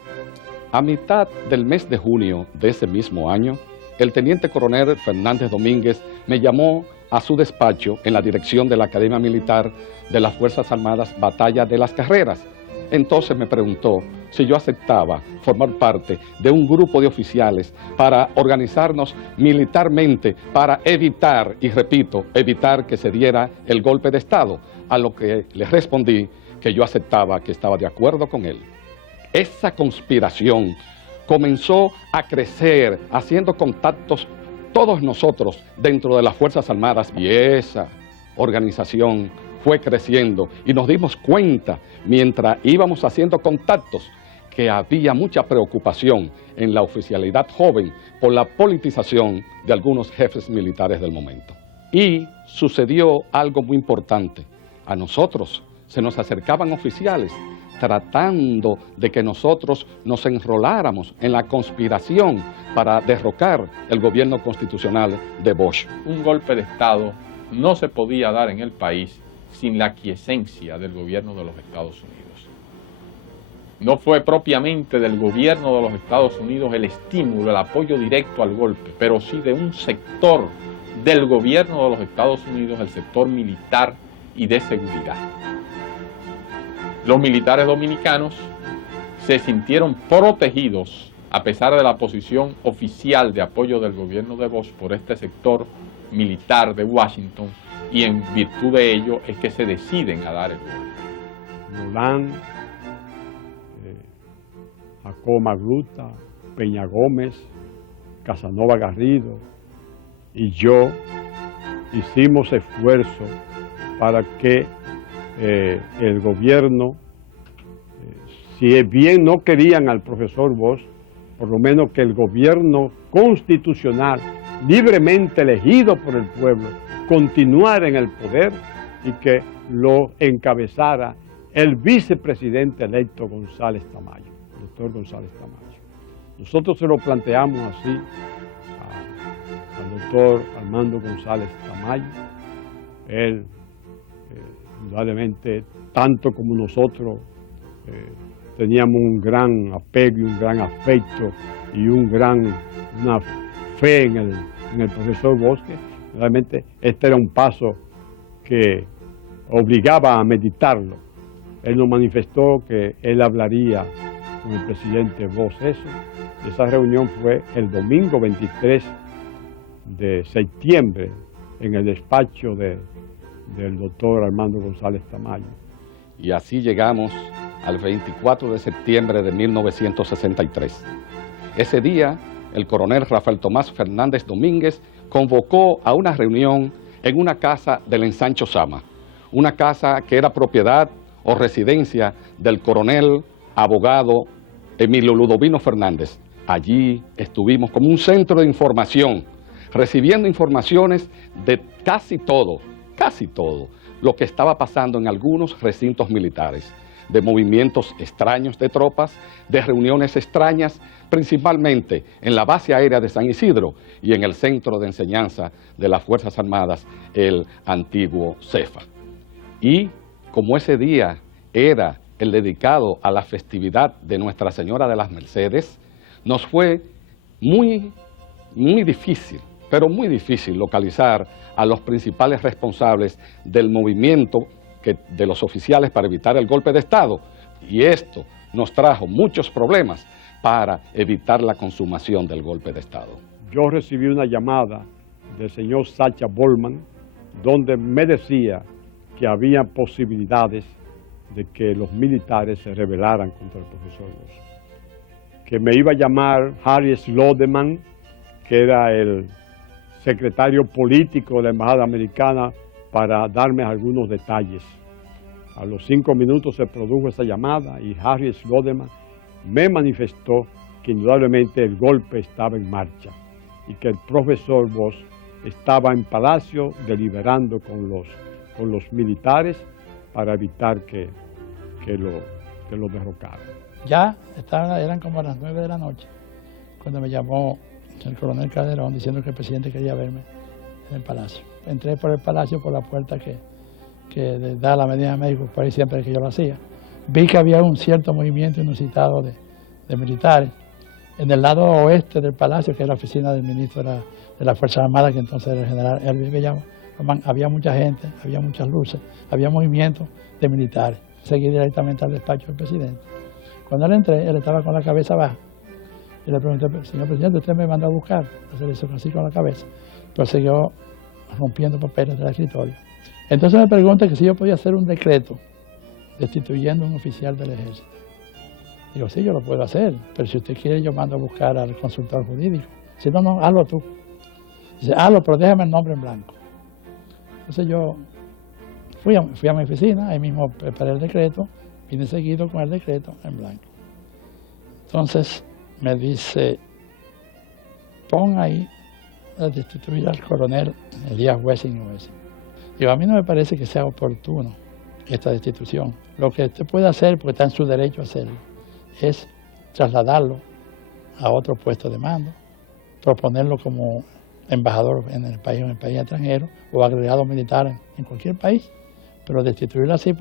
A mitad del mes de junio de ese mismo año, el teniente coronel Fernández Domínguez me llamó a su despacho en la dirección de la Academia Militar de las Fuerzas Armadas Batalla de las Carreras. Entonces me preguntó si yo aceptaba formar parte de un grupo de oficiales para organizarnos militarmente para evitar, y repito, evitar que se diera el golpe de Estado, a lo que le respondí que yo aceptaba, que estaba de acuerdo con él. Esa conspiración comenzó a crecer, haciendo contactos todos nosotros dentro de las Fuerzas Armadas, y esa organización fue creciendo y nos dimos cuenta mientras íbamos haciendo contactos que había mucha preocupación en la oficialidad joven por la politización de algunos jefes militares del momento. Y sucedió algo muy importante. A nosotros se nos acercaban oficiales tratando de que nosotros nos enroláramos en la conspiración para derrocar el gobierno constitucional de Bosch. Un golpe de Estado no se podía dar en el país sin la aquiescencia del gobierno de los Estados Unidos. No fue propiamente del gobierno de los Estados Unidos el estímulo, el apoyo directo al golpe, pero sí de un sector del gobierno de los Estados Unidos, el sector militar y de seguridad. Los militares dominicanos se sintieron protegidos a pesar de la posición oficial de apoyo del gobierno de Bosch por este sector militar de Washington, y en virtud de ello es que se deciden a dar el golpe. Nolan, Jacobo Magluta, Peña Gómez, Casanova Garrido y yo hicimos esfuerzo para que el gobierno, si bien no querían al profesor Bosch, por lo menos que el gobierno constitucional, libremente elegido por el pueblo, continuara en el poder y que lo encabezara el vicepresidente electo González Tamayo, el doctor González Tamayo. Nosotros se lo planteamos así al doctor Armando González Tamayo. Él, indudablemente, tanto como nosotros, teníamos un gran apego y un gran afecto y una fe en el profesor Bosque. Realmente este era un paso que obligaba a meditarlo. Él nos manifestó que él hablaría con el presidente Bosch eso. Esa reunión fue el domingo 23 de septiembre en el despacho del doctor Armando González Tamayo. Y así llegamos al 24 de septiembre de 1963. Ese día, el coronel Rafael Tomás Fernández Domínguez convocó a una reunión en una casa del Ensancho Sama, una casa que era propiedad o residencia del coronel abogado Emilio Ludovino Fernández. Allí estuvimos como un centro de información, recibiendo informaciones de casi todo lo que estaba pasando en algunos recintos militares, de movimientos extraños de tropas, de reuniones extrañas, principalmente en la base aérea de San Isidro y en el centro de enseñanza de las Fuerzas Armadas, el antiguo CEFA. Y como ese día era el dedicado a la festividad de Nuestra Señora de las Mercedes, nos fue muy difícil, pero muy difícil localizar a los principales responsables del movimiento de los oficiales para evitar el golpe de Estado. Y esto nos trajo muchos problemas para evitar la consumación del golpe de Estado. Yo recibí una llamada del señor Sacha Bollman, donde me decía que había posibilidades de que los militares se rebelaran contra el profesor Bosch. Que me iba a llamar Harry Slodeman, que era el secretario político de la Embajada Americana, para darme algunos detalles. A los 5 minutos se produjo esa llamada y Harry Slodeman me manifestó que indudablemente el golpe estaba en marcha y que el profesor Bosch estaba en Palacio deliberando con los militares para evitar que lo derrocaran. Ya eran como las 9 de la noche cuando me llamó el coronel Calderón diciendo que el presidente quería verme en el Palacio. Entré por el Palacio por la puerta que da la Medina de México, por ahí siempre que yo lo hacía. Vi que había un cierto movimiento inusitado de militares en el lado oeste del Palacio, que es la oficina del ministro de las Fuerzas Armadas, que entonces era el general Elvis Bellamón. Había mucha gente, había muchas luces, había movimientos de militares. Seguí directamente al despacho del presidente. Cuando él entré, él estaba con la cabeza baja. Y le pregunté, señor presidente, ¿usted me mandó a buscar? Entonces le hizo así con la cabeza. Pero siguió rompiendo papeles del escritorio. Entonces me pregunta que si yo podía hacer un decreto destituyendo a un oficial del ejército. Digo, sí, yo lo puedo hacer, pero si usted quiere yo mando a buscar al consultor jurídico. Si no, no, hazlo tú. Dice, hazlo, pero déjame el nombre en blanco. Entonces yo fui a mi oficina, ahí mismo preparé el decreto, vine seguido con el decreto en blanco. Entonces me dice, pon ahí a destituir al coronel Elías Wessing y Wessing. Digo, a mí no me parece que sea oportuno esta destitución. Lo que usted puede hacer, porque está en su derecho a hacerlo, es trasladarlo a otro puesto de mando, proponerlo como embajador en el país extranjero o agregado militar en cualquier país, pero destituirlo así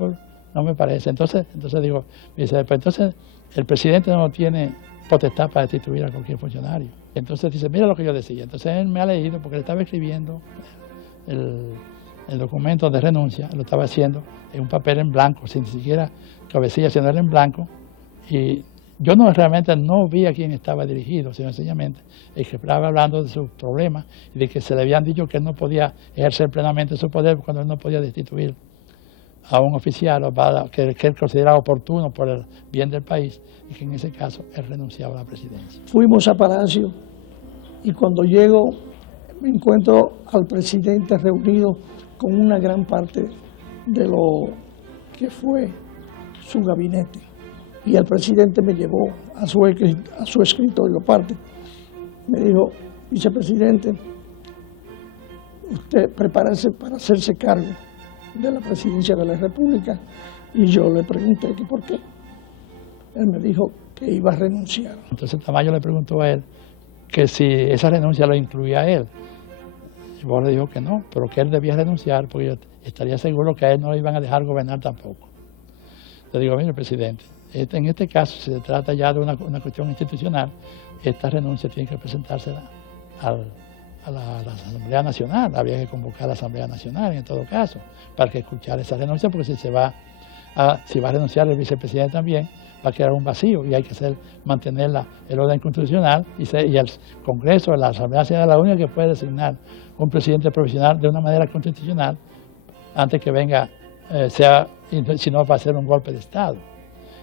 no me parece. Entonces digo, dice, pues entonces el presidente no tiene potestad para destituir a cualquier funcionario. Entonces dice, mira lo que yo decía. Entonces él me ha leído porque le estaba escribiendo el documento de renuncia, lo estaba haciendo en un papel en blanco, sin siquiera cabecilla, sino era en blanco. Y yo realmente no vi a quién estaba dirigido, sino sencillamente el que estaba hablando de sus problemas y de que se le habían dicho que él no podía ejercer plenamente su poder cuando él no podía destituir a un oficial que él consideraba oportuno por el bien del país y que en ese caso él renunciaba a la presidencia. Fuimos a Palacio y cuando llego me encuentro al presidente reunido con una gran parte de lo que fue su gabinete. Y el presidente me llevó a su escritorio aparte. Me dijo, vicepresidente, usted prepárese para hacerse cargo de la presidencia de la República. Y yo le pregunté que por qué. Él me dijo que iba a renunciar. Entonces Tamayo le preguntó a él que si esa renuncia lo incluía a él. Y Bosch le dijo que no, pero que él debía renunciar porque yo estaría seguro que a él no lo iban a dejar gobernar tampoco. Le digo, mire, presidente, en este caso, si se trata ya de una cuestión institucional, esta renuncia tiene que presentársela a la Asamblea Nacional. Habría que convocar a la Asamblea Nacional en todo caso, para que escuchara esa renuncia, porque si va a renunciar el vicepresidente también, va a quedar un vacío y hay que mantener el orden constitucional y el Congreso, la Asamblea Nacional, la única que puede designar un presidente profesional de una manera constitucional antes que venga, si no va a ser un golpe de Estado.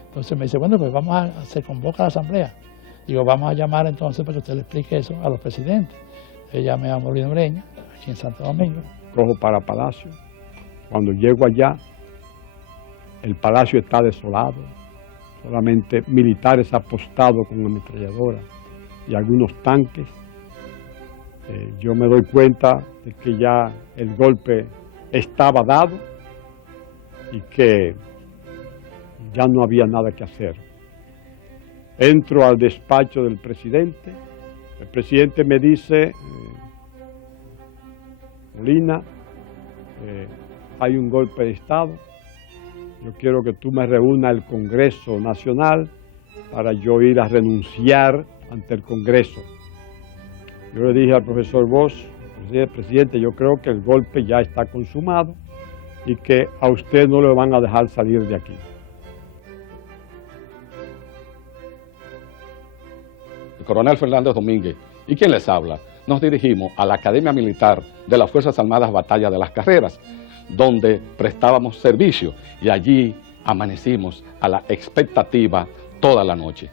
Entonces me dice, bueno, pues se convoca a la Asamblea. Digo, vamos a llamar entonces para que usted le explique eso a los presidentes. Yo llamé a Molino Ureña, aquí en Santo Domingo. Cojo para Palacio. Cuando llego allá, el Palacio está desolado. Solamente militares apostados con ametralladoras y algunos tanques. Yo me doy cuenta de que ya el golpe estaba dado y que ya no había nada que hacer. Entro al despacho del presidente. El presidente me dice, Molina, hay un golpe de Estado yo quiero que tú me reúnas al Congreso Nacional para yo ir a renunciar ante el Congreso. Yo le dije al profesor Bosch, presidente, yo creo que el golpe ya está consumado y que a usted no le van a dejar salir de aquí. El coronel Fernández Domínguez, ¿y quién les habla? Nos dirigimos a la Academia Militar de las Fuerzas Armadas Batalla de las Carreras, donde prestábamos servicio y allí amanecimos a la expectativa toda la noche.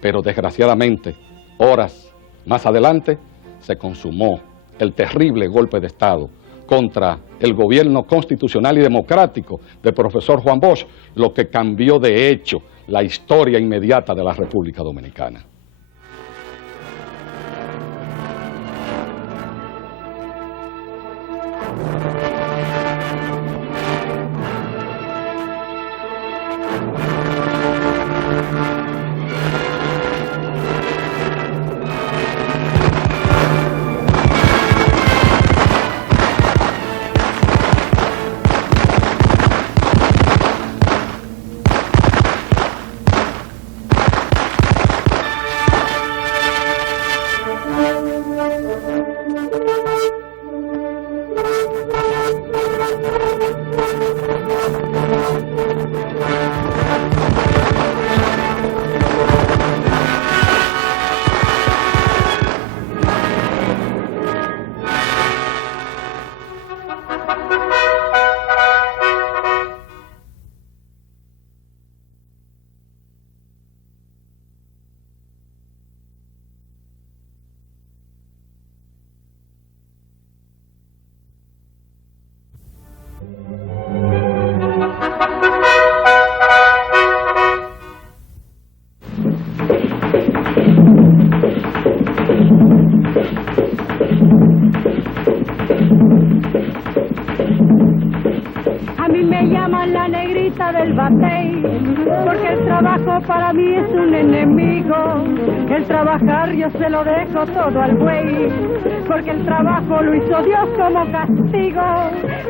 Pero desgraciadamente, horas más adelante, se consumó el terrible golpe de Estado contra el gobierno constitucional y democrático del profesor Juan Bosch, lo que cambió de hecho la historia inmediata de la República Dominicana. Del batey, porque el trabajo para mí es un enemigo. El trabajar yo se lo dejo todo al buey, porque el trabajo lo hizo Dios como castigo.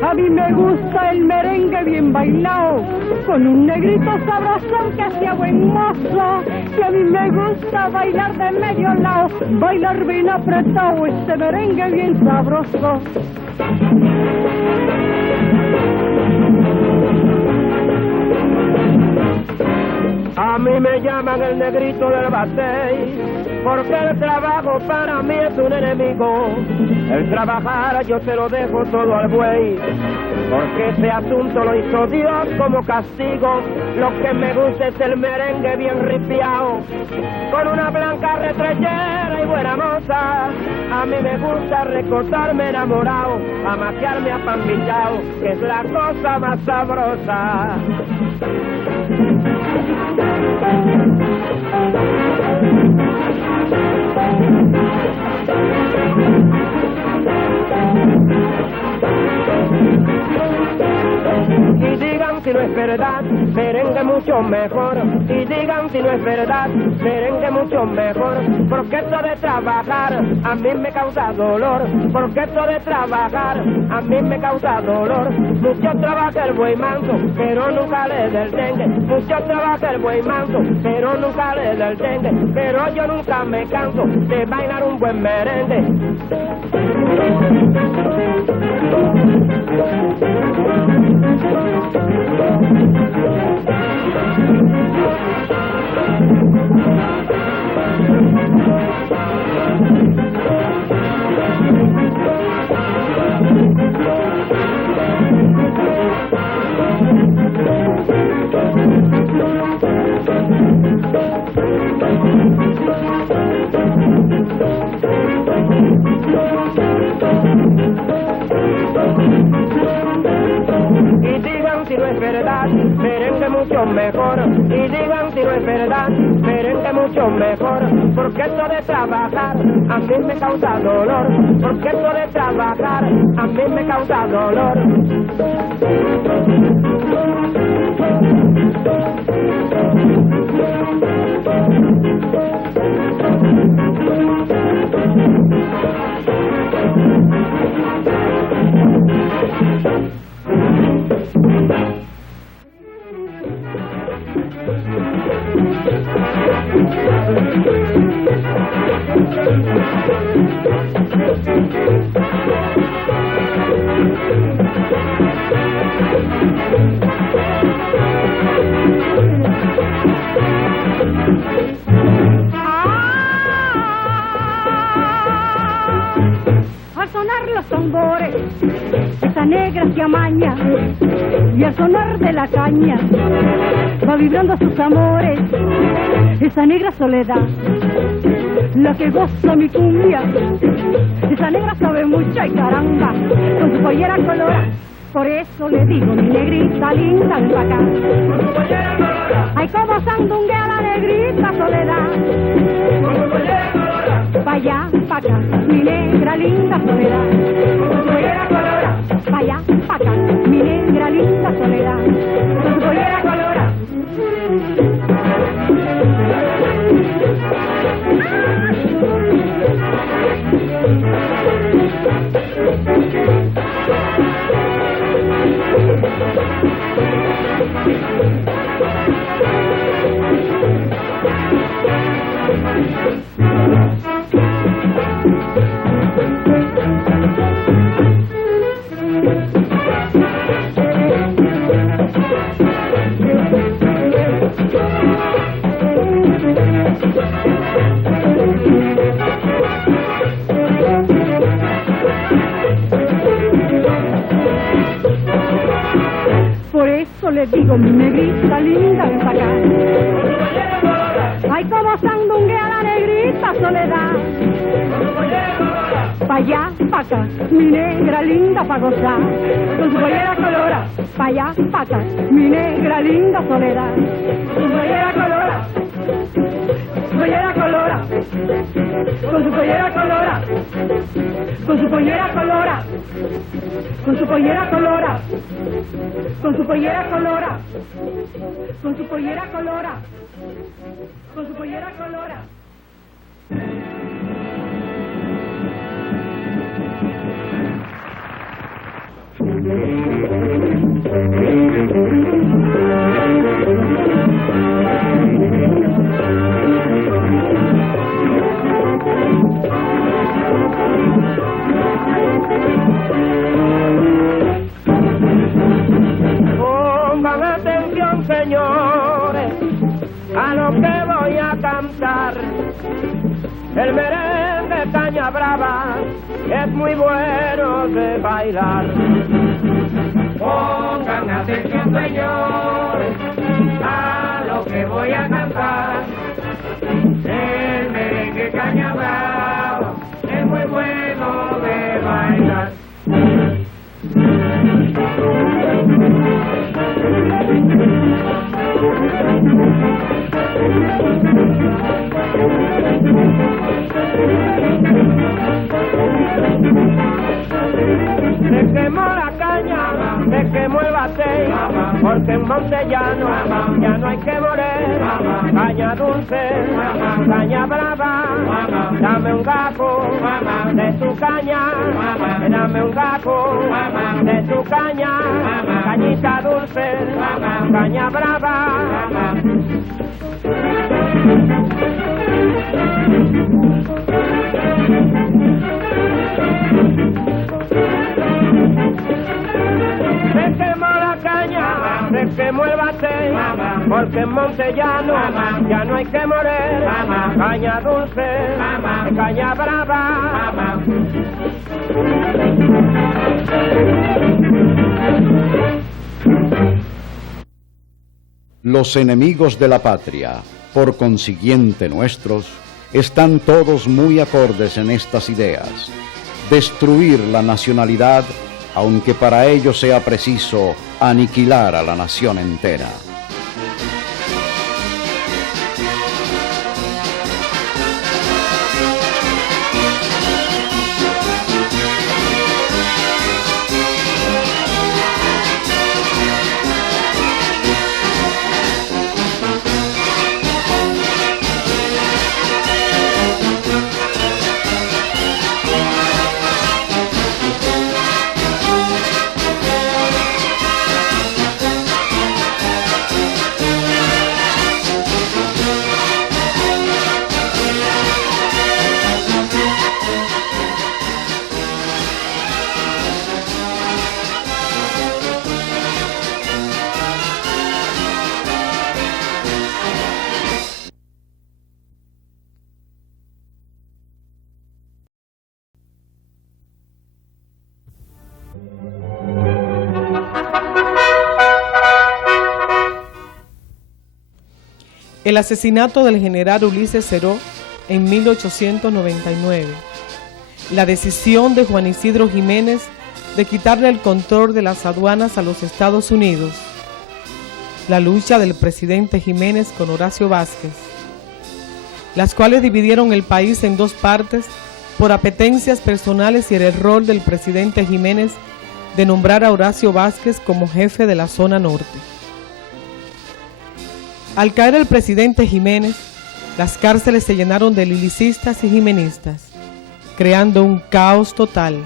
A mí me gusta el merengue bien bailado, con un negrito sabrosón que hacía buen mozo. Y a mí me gusta bailar de medio lado, bailar bien apretado, este merengue bien sabroso. A mí me llaman el negrito del batey, porque el trabajo para mí es un enemigo. El trabajar yo se lo dejo todo al buey, porque ese asunto lo hizo Dios como castigo. Lo que me gusta es el merengue bien ripiao, con una blanca retrechera y buena moza. A mí me gusta recotarme enamorado, amaquearme a pan pillao, que es la cosa más sabrosa. Y digan si no es verdad, merengue mucho mejor. Y digan si no es verdad, merengue mucho mejor. Porque esto de trabajar a mí me causa dolor. Porque esto de trabajar a mí me causa dolor. Mucho trabaja el buey manso, pero nunca le da el dengue. Mucho trabaja el buey manso, pero nunca le da el dengue. Pero yo nunca me canso de bailar un buen merengue. Y digan si no es verdad, merengue mucho mejor. Y digan si no es verdad, merengue mucho mejor. Porque esto de trabajar a mí me causa dolor. Porque esto de trabajar a mí me causa dolor. Al sonar los tambores, esa negra se amaña, y al sonar de la caña va vibrando sus amores, esa negra soledad, la que goza mi cumbia, esa negra sabe mucho y caramba, con su pollera colora, por eso le digo mi negrita linda, ven pa' acá. Con su pollera colora, ay como sandunguea la negrita soledad, con su pollera colora, pa' allá, pa' acá, mi negra linda soledad, con su pollera colora, pa' allá, pa' acá, mi negra linda soledad, con su pollera colora. Por eso le digo mi negrita linda, ven pa' acá. Ay como sandunguea la negrita soledad, pa' allá, pa' acá, mi negra linda pa' gozar, con su pollera colora, pa' allá, pa' acá, mi negra linda soledad, con su pollera colora, pollera colora, con su pollera colora, con su pollera colora, con su pollera colora, con su pollera colora, con su pollera colora, con su pollera colora. Pongan atención, señores, a lo que voy a cantar. El merengue Caña Brava es muy bueno de bailar. Pongan atención, señores, a lo que voy a cantar. El merengue Caña Brava es muy bueno de bailar. Me quemó la caña, me quemó el batey, porque en Montellano ya no hay que moler. Caña dulce, caña brava, dame un gajo de tu caña, dame un gajo de tu caña, cañita dulce, caña brava. Me quemó la caña, me quemó el batey, porque en Montellano ya no hay que moler. Caña dulce, caña brava. Los enemigos de la patria, por consiguiente nuestros, están todos muy acordes en estas ideas. Destruir la nacionalidad, aunque para ello sea preciso aniquilar a la nación entera. El asesinato del general Ulises Ceró en 1899. La decisión de Juan Isidro Jiménez de quitarle el control de las aduanas a los Estados Unidos. La lucha del presidente Jiménez con Horacio Vázquez, las cuales dividieron el país en dos partes por apetencias personales y el error del presidente Jiménez de nombrar a Horacio Vázquez como jefe de la zona norte. Al caer el presidente Jiménez, las cárceles se llenaron de lilicistas y jimenistas, creando un caos total.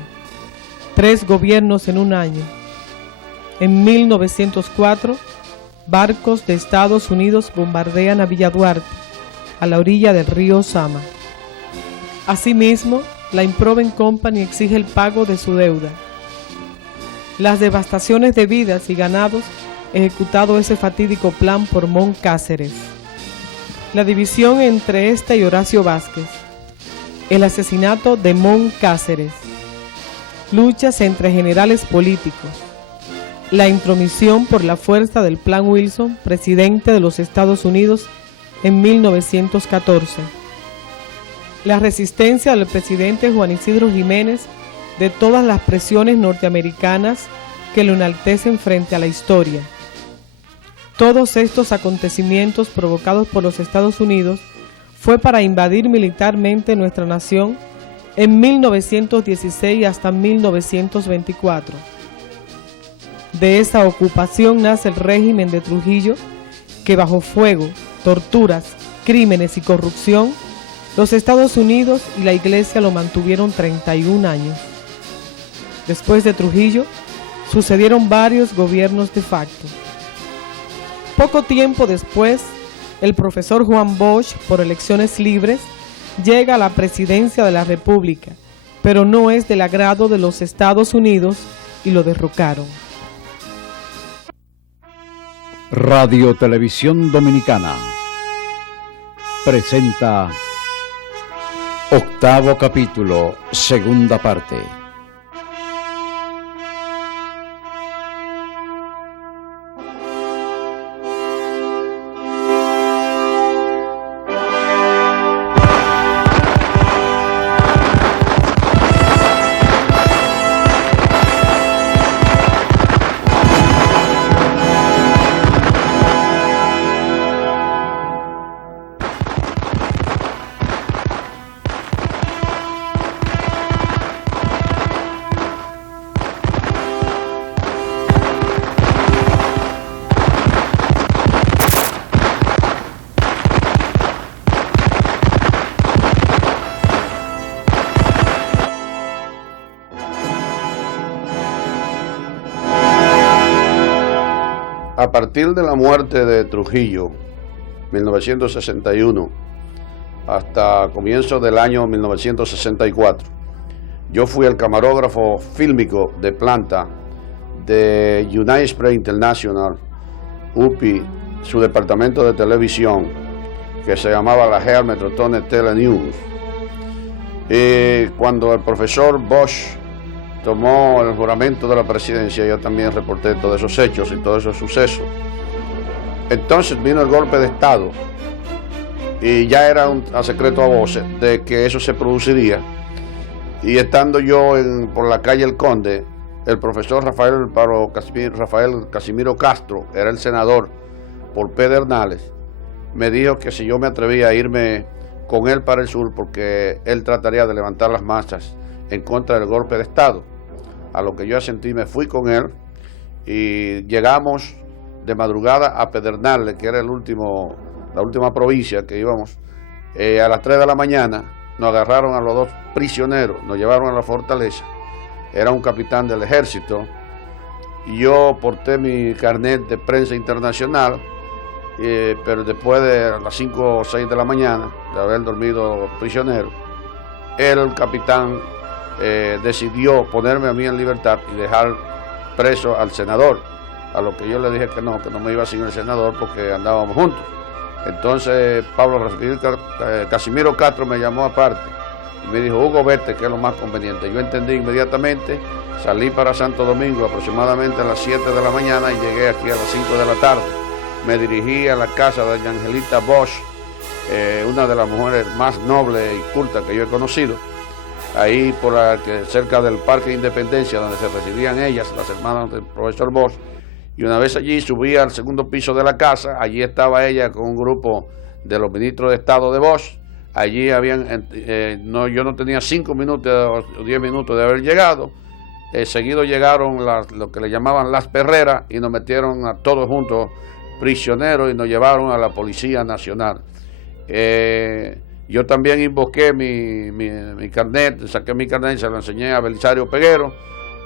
3 gobiernos en un año. En 1904, barcos de Estados Unidos bombardean a Villa Duarte, a la orilla del río Sama. Asimismo, la Improven Company exige el pago de su deuda. Las devastaciones de vidas y ganados ejecutado ese fatídico plan por Mon Cáceres. La división entre este y Horacio Vázquez. El asesinato de Mon Cáceres. Luchas entre generales políticos. La intromisión por la fuerza del Plan Wilson, presidente de los Estados Unidos en 1914. La resistencia del presidente Juan Isidro Jiménez de todas las presiones norteamericanas que lo enaltecen frente a la historia. Todos estos acontecimientos provocados por los Estados Unidos fue para invadir militarmente nuestra nación en 1916 hasta 1924. De esa ocupación nace el régimen de Trujillo, que bajo fuego, torturas, crímenes y corrupción, los Estados Unidos y la Iglesia lo mantuvieron 31 años. Después de Trujillo, sucedieron varios gobiernos de facto. Poco tiempo después, el profesor Juan Bosch, por elecciones libres, llega a la presidencia de la República, pero no es del agrado de los Estados Unidos y lo derrocaron. Radio Televisión Dominicana presenta octavo capítulo, segunda parte. A partir de la muerte de Trujillo, 1961, hasta comienzos del año 1964, yo fui el camarógrafo fílmico de planta de United Spray International, UPI, su departamento de televisión, que se llamaba la Herald Metrotone Telenews. Y cuando el profesor Bosch tomó el juramento de la presidencia, yo también reporté todos esos hechos y todos esos sucesos. Entonces vino el golpe de Estado y ya era un secreto a voces de que eso se produciría. Y estando yo por la calle El Conde, el profesor Rafael Casimiro Castro, era el senador por Pedernales, me dijo que si yo me atrevía a irme con él para el sur, porque él trataría de levantar las masas en contra del golpe de Estado. A lo que yo asentí, me fui con él y llegamos de madrugada a Pedernales, que era la última provincia que íbamos. A las 3 de la mañana nos agarraron a los 2 prisioneros, nos llevaron a la fortaleza. Era un capitán del ejército y yo porté mi carnet de prensa internacional, pero después de las 5 o 6 de la mañana de haber dormido prisionero, el capitán decidió ponerme a mí en libertad y dejar preso al senador, a lo que yo le dije que no me iba sin el senador porque andábamos juntos. Entonces Casimiro Castro me llamó aparte y me dijo: Hugo, vete, que es lo más conveniente. Yo entendí inmediatamente, salí para Santo Domingo aproximadamente a las 7 de la mañana y llegué aquí a las 5 de la tarde. me dirigí a la casa de doña Angelita Bosch, una de las mujeres más nobles y cultas que yo he conocido, ahí cerca del Parque de Independencia, donde se residían ellas, las hermanas del profesor Bosch. Y una vez allí subí al segundo piso de la casa, allí estaba ella con un grupo de los ministros de Estado de Bosch. Allí yo no tenía 5 minutos o 10 minutos de haber llegado. Seguido llegaron lo que le llamaban las perreras y nos metieron a todos juntos prisioneros y nos llevaron a la Policía Nacional. Yo también invoqué mi carnet, saqué mi carnet y se lo enseñé a Belisario Peguero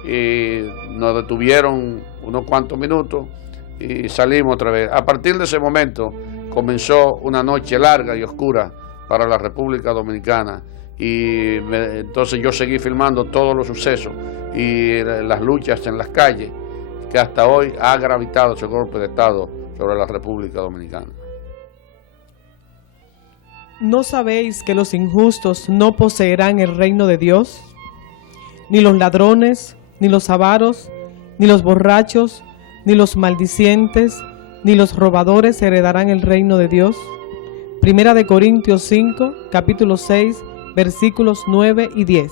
y nos detuvieron unos cuantos minutos y salimos otra vez. A partir de ese momento comenzó una noche larga y oscura para la República Dominicana y entonces yo seguí filmando todos los sucesos y las luchas en las calles que hasta hoy ha gravitado ese golpe de Estado sobre la República Dominicana. ¿No sabéis que los injustos no poseerán el reino de Dios? Ni los ladrones, ni los avaros, ni los borrachos, ni los maldicientes, ni los robadores heredarán el reino de Dios. Primera de Corintios 5, capítulo 6, versículos 9 y 10.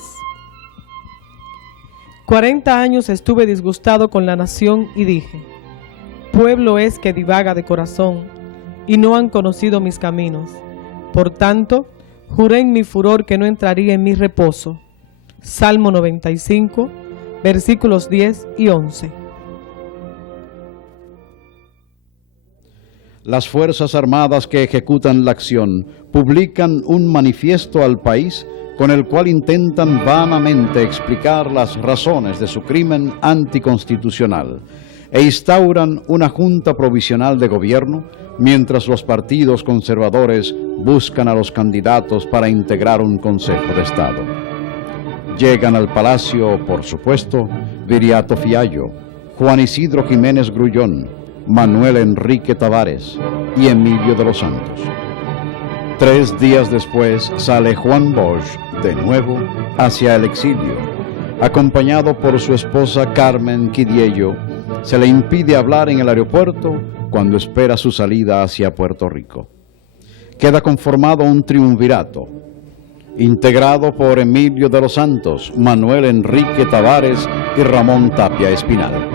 40 años estuve disgustado con la nación y dije: pueblo es que divaga de corazón, y no han conocido mis caminos. Por tanto, juré en mi furor que no entraría en mi reposo. Salmo 95, versículos 10 y 11. Las Fuerzas Armadas que ejecutan la acción publican un manifiesto al país con el cual intentan vanamente explicar las razones de su crimen anticonstitucional e instauran una junta provisional de gobierno mientras los partidos conservadores buscan a los candidatos para integrar un Consejo de Estado. Llegan al palacio, por supuesto, Viriato Fiallo, Juan Isidro Jiménez Grullón, Manuel Enrique Tavares y Emilio de los Santos. 3 días después sale Juan Bosch de nuevo hacia el exilio. Acompañado por su esposa Carmen Quidiello, se le impide hablar en el aeropuerto cuando espera su salida hacia Puerto Rico. Queda conformado un triunvirato, integrado por Emilio de los Santos, Manuel Enrique Tavares y Ramón Tapia Espinal.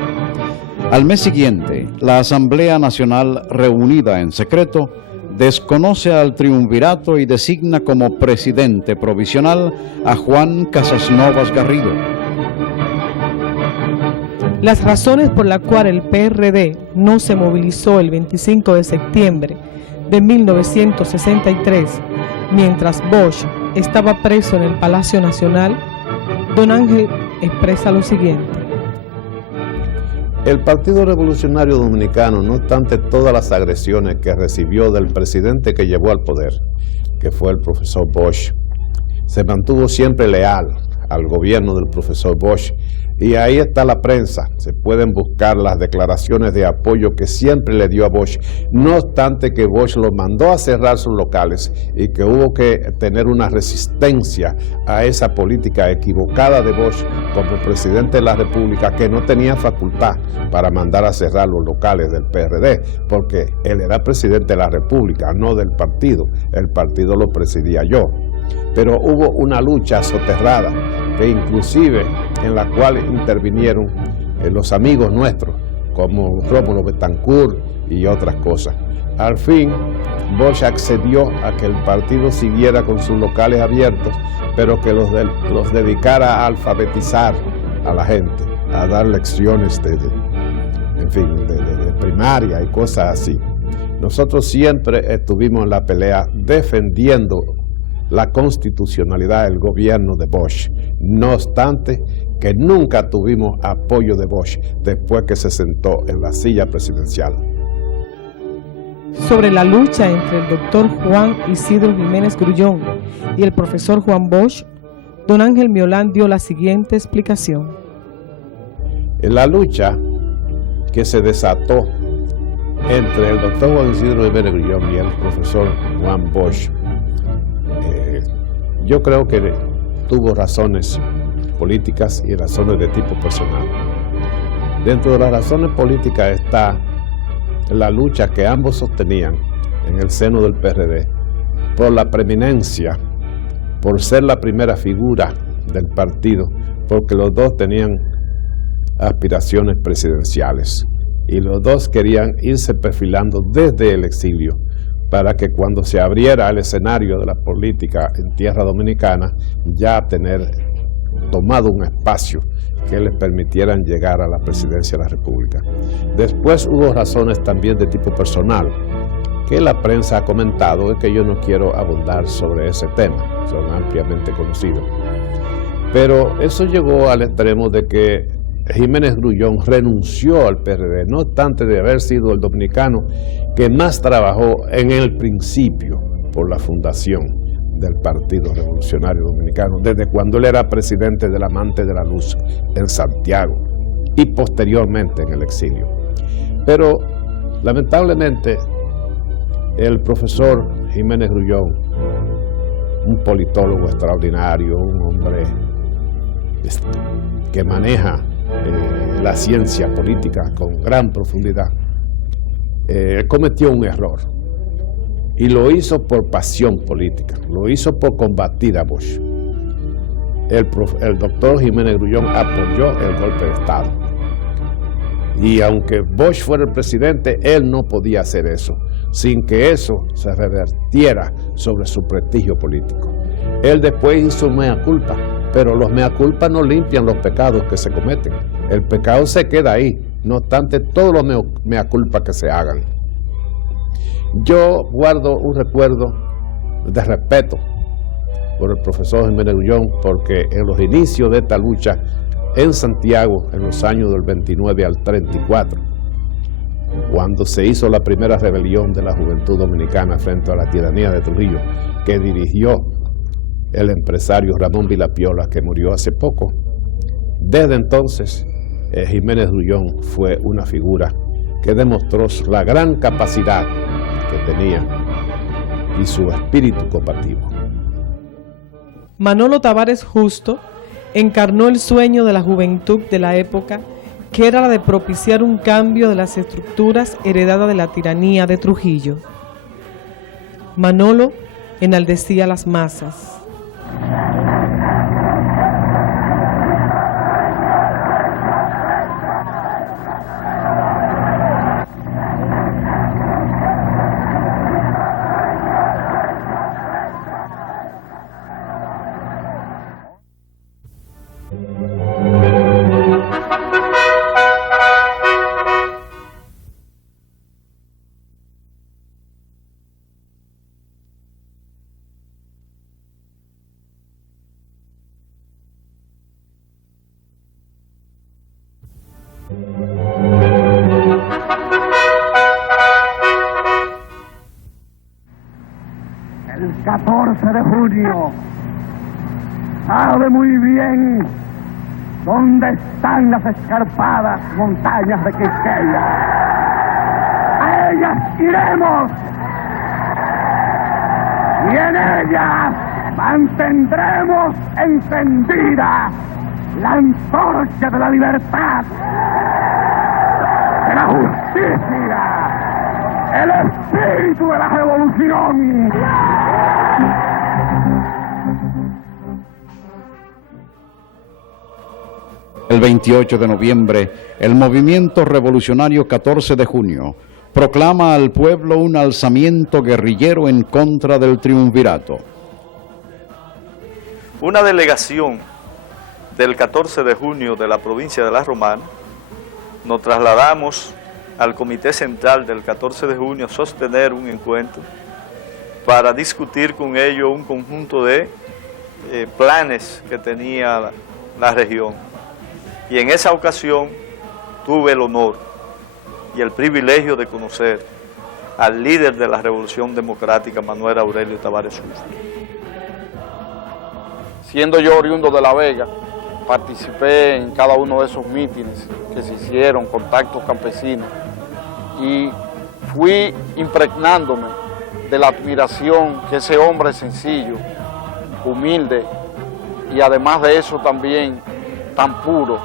Al mes siguiente, la Asamblea Nacional, reunida en secreto, desconoce al triunvirato y designa como presidente provisional a Juan Casasnovas Garrido. Las razones por las cuales el PRD no se movilizó el 25 de septiembre de 1963, mientras Bosch estaba preso en el Palacio Nacional, don Ángel expresa lo siguiente. El Partido Revolucionario Dominicano, no obstante todas las agresiones que recibió del presidente que llevó al poder, que fue el profesor Bosch, se mantuvo siempre leal al gobierno del profesor Bosch. Y ahí está la prensa, se pueden buscar las declaraciones de apoyo que siempre le dio a Bosch, no obstante que Bosch lo mandó a cerrar sus locales y que hubo que tener una resistencia a esa política equivocada de Bosch como presidente de la República, que no tenía facultad para mandar a cerrar los locales del PRD, porque él era presidente de la República, no del partido, el partido lo presidía yo. Pero hubo una lucha soterrada, que inclusive en la cual intervinieron los amigos nuestros, como Rómulo Betancourt y otras cosas. Al fin, Bosch accedió a que el partido siguiera con sus locales abiertos, pero que los dedicara a alfabetizar a la gente, a dar lecciones de primaria y cosas así. Nosotros siempre estuvimos en la pelea defendiendo la constitucionalidad del gobierno de Bosch, no obstante que nunca tuvimos apoyo de Bosch después que se sentó en la silla presidencial. Sobre la lucha entre el doctor Juan Isidro Jiménez Grullón y el profesor Juan Bosch, don Ángel Miolán dio la siguiente explicación. En la lucha que se desató entre el doctor Juan Isidro Jiménez Grullón y el profesor Juan Bosch, yo creo que tuvo razones políticas y razones de tipo personal. Dentro de las razones políticas está la lucha que ambos sostenían en el seno del PRD por la preeminencia, por ser la primera figura del partido, porque los dos tenían aspiraciones presidenciales y los dos querían irse perfilando desde el exilio para que cuando se abriera el escenario de la política en tierra dominicana ya tener tomado un espacio que les permitieran llegar a la presidencia de la República. Después hubo razones también de tipo personal que la prensa ha comentado y que yo no quiero abundar sobre ese tema, son ampliamente conocidos. Pero eso llegó al extremo de que Jiménez Grullón renunció al PRD, no obstante de haber sido el dominicano que más trabajó en el principio por la fundación del Partido Revolucionario Dominicano, desde cuando él era presidente del Amante de la Luz en Santiago y posteriormente en el exilio. Pero lamentablemente el profesor Jiménez Grullón, un politólogo extraordinario, un hombre que maneja la ciencia política con gran profundidad, cometió un error y lo hizo por pasión política, lo hizo por combatir a Bosch. El doctor Jiménez Grullón apoyó el golpe de Estado y aunque Bosch fuera el presidente, él no podía hacer eso sin que eso se revertiera sobre su prestigio político. Él después hizo mea culpa, pero los mea culpa no limpian los pecados que se cometen. El pecado se queda ahí, no obstante todos los mea culpa que se hagan. Yo guardo un recuerdo de respeto por el profesor Jiménez Grullón, porque en los inicios de esta lucha en Santiago, en los años del 29 al 34, cuando se hizo la primera rebelión de la juventud dominicana frente a la tiranía de Trujillo, que dirigió el empresario Ramón Vilapiola, que murió hace poco. Desde entonces, Jiménez Grullón fue una figura que demostró la gran capacidad que tenía y su espíritu combativo. Manolo Tavares Justo encarnó el sueño de la juventud de la época, que era la de propiciar un cambio de las estructuras heredadas de la tiranía de Trujillo. Manolo enaldecía a las masas. El 14 de junio sabe muy bien dónde están las escarpadas montañas de Quisqueya. A ellas iremos y en ellas mantendremos encendida la antorcha de la libertad, de la justicia, el espíritu de la revolución. El 28 de noviembre, el movimiento revolucionario 14 de junio proclama al pueblo un alzamiento guerrillero en contra del triunvirato. Una delegación del 14 de junio de la provincia de La Romana, nos trasladamos al Comité Central del 14 de junio a sostener un encuentro para discutir con ellos un conjunto de planes que tenía la región. Y en esa ocasión tuve el honor y el privilegio de conocer al líder de la Revolución Democrática, Manuel Aurelio Tavares Justo. Siendo yo oriundo de La Vega, participé en cada uno de esos mítines que se hicieron, contactos campesinos, y fui impregnándome de la admiración que ese hombre sencillo, humilde y además de eso también tan puro,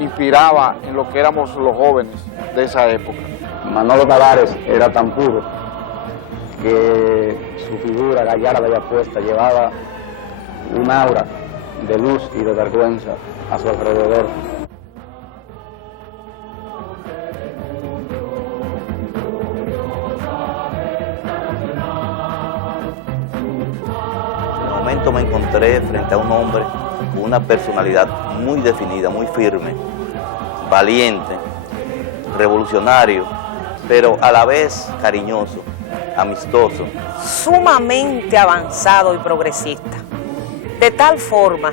inspiraba en lo que éramos los jóvenes de esa época. Manolo Tavares era tan puro que su figura gallarda y apuesta llevaba un aura de luz y de vergüenza a su alrededor. En el momento me encontré frente a un hombre con una personalidad muy definida, muy firme, valiente, revolucionario, pero a la vez cariñoso, amistoso. Sumamente avanzado y progresista, de tal forma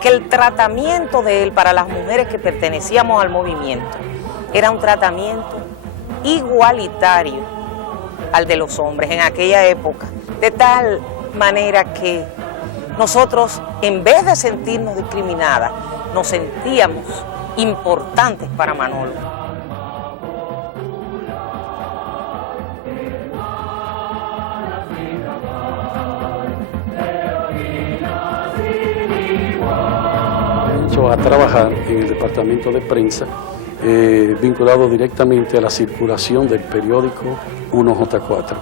que el tratamiento de él para las mujeres que pertenecíamos al movimiento era un tratamiento igualitario al de los hombres en aquella época, de tal manera que nosotros, en vez de sentirnos discriminadas, nos sentíamos importantes para Manolo. A trabajar en el departamento de prensa, vinculado directamente a la circulación del periódico 1J4.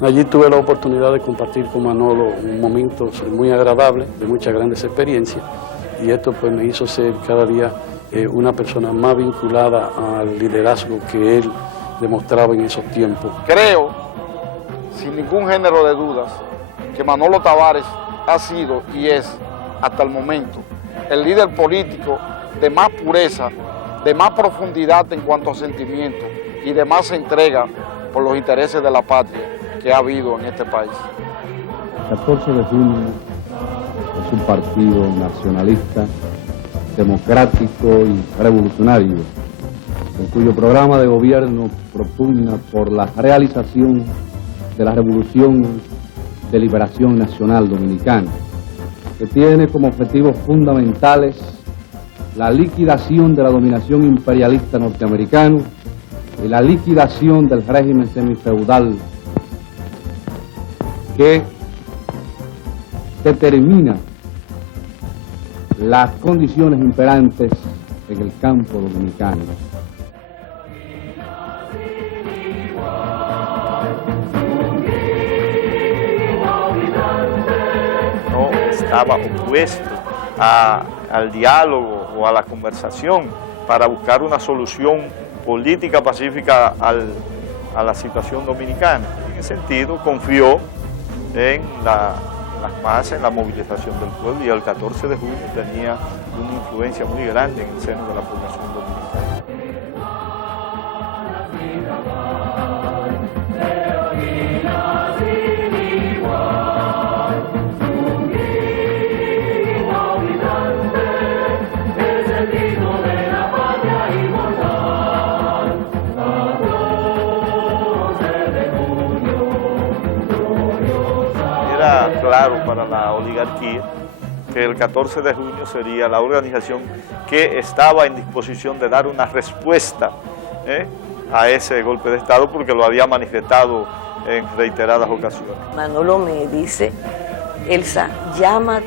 Allí tuve la oportunidad de compartir con Manolo un momento muy agradable, de muchas grandes experiencias, y esto pues me hizo ser cada día una persona más vinculada al liderazgo que él demostraba en esos tiempos. Creo, sin ningún género de dudas, que Manolo Tavares ha sido y es, hasta el momento, el líder político de más pureza, de más profundidad en cuanto a sentimientos y de más entrega por los intereses de la patria que ha habido en este país. 14 de junio es un partido nacionalista, democrático y revolucionario, en cuyo programa de gobierno propugna por la realización de la Revolución de Liberación Nacional Dominicana, que tiene como objetivos fundamentales la liquidación de la dominación imperialista norteamericana y la liquidación del régimen semifeudal que determina las condiciones imperantes en el campo dominicano. Estaba opuesto al diálogo o a la conversación para buscar una solución política pacífica a la situación dominicana. En ese sentido, confió en las masas, en la movilización del pueblo, y el 14 de junio tenía una influencia muy grande en el seno de la población dominicana. Era claro para la oligarquía que el 14 de junio sería la organización que estaba en disposición de dar una respuesta a ese golpe de Estado, porque lo había manifestado en reiteradas ocasiones. Manolo me dice: Elsa, llama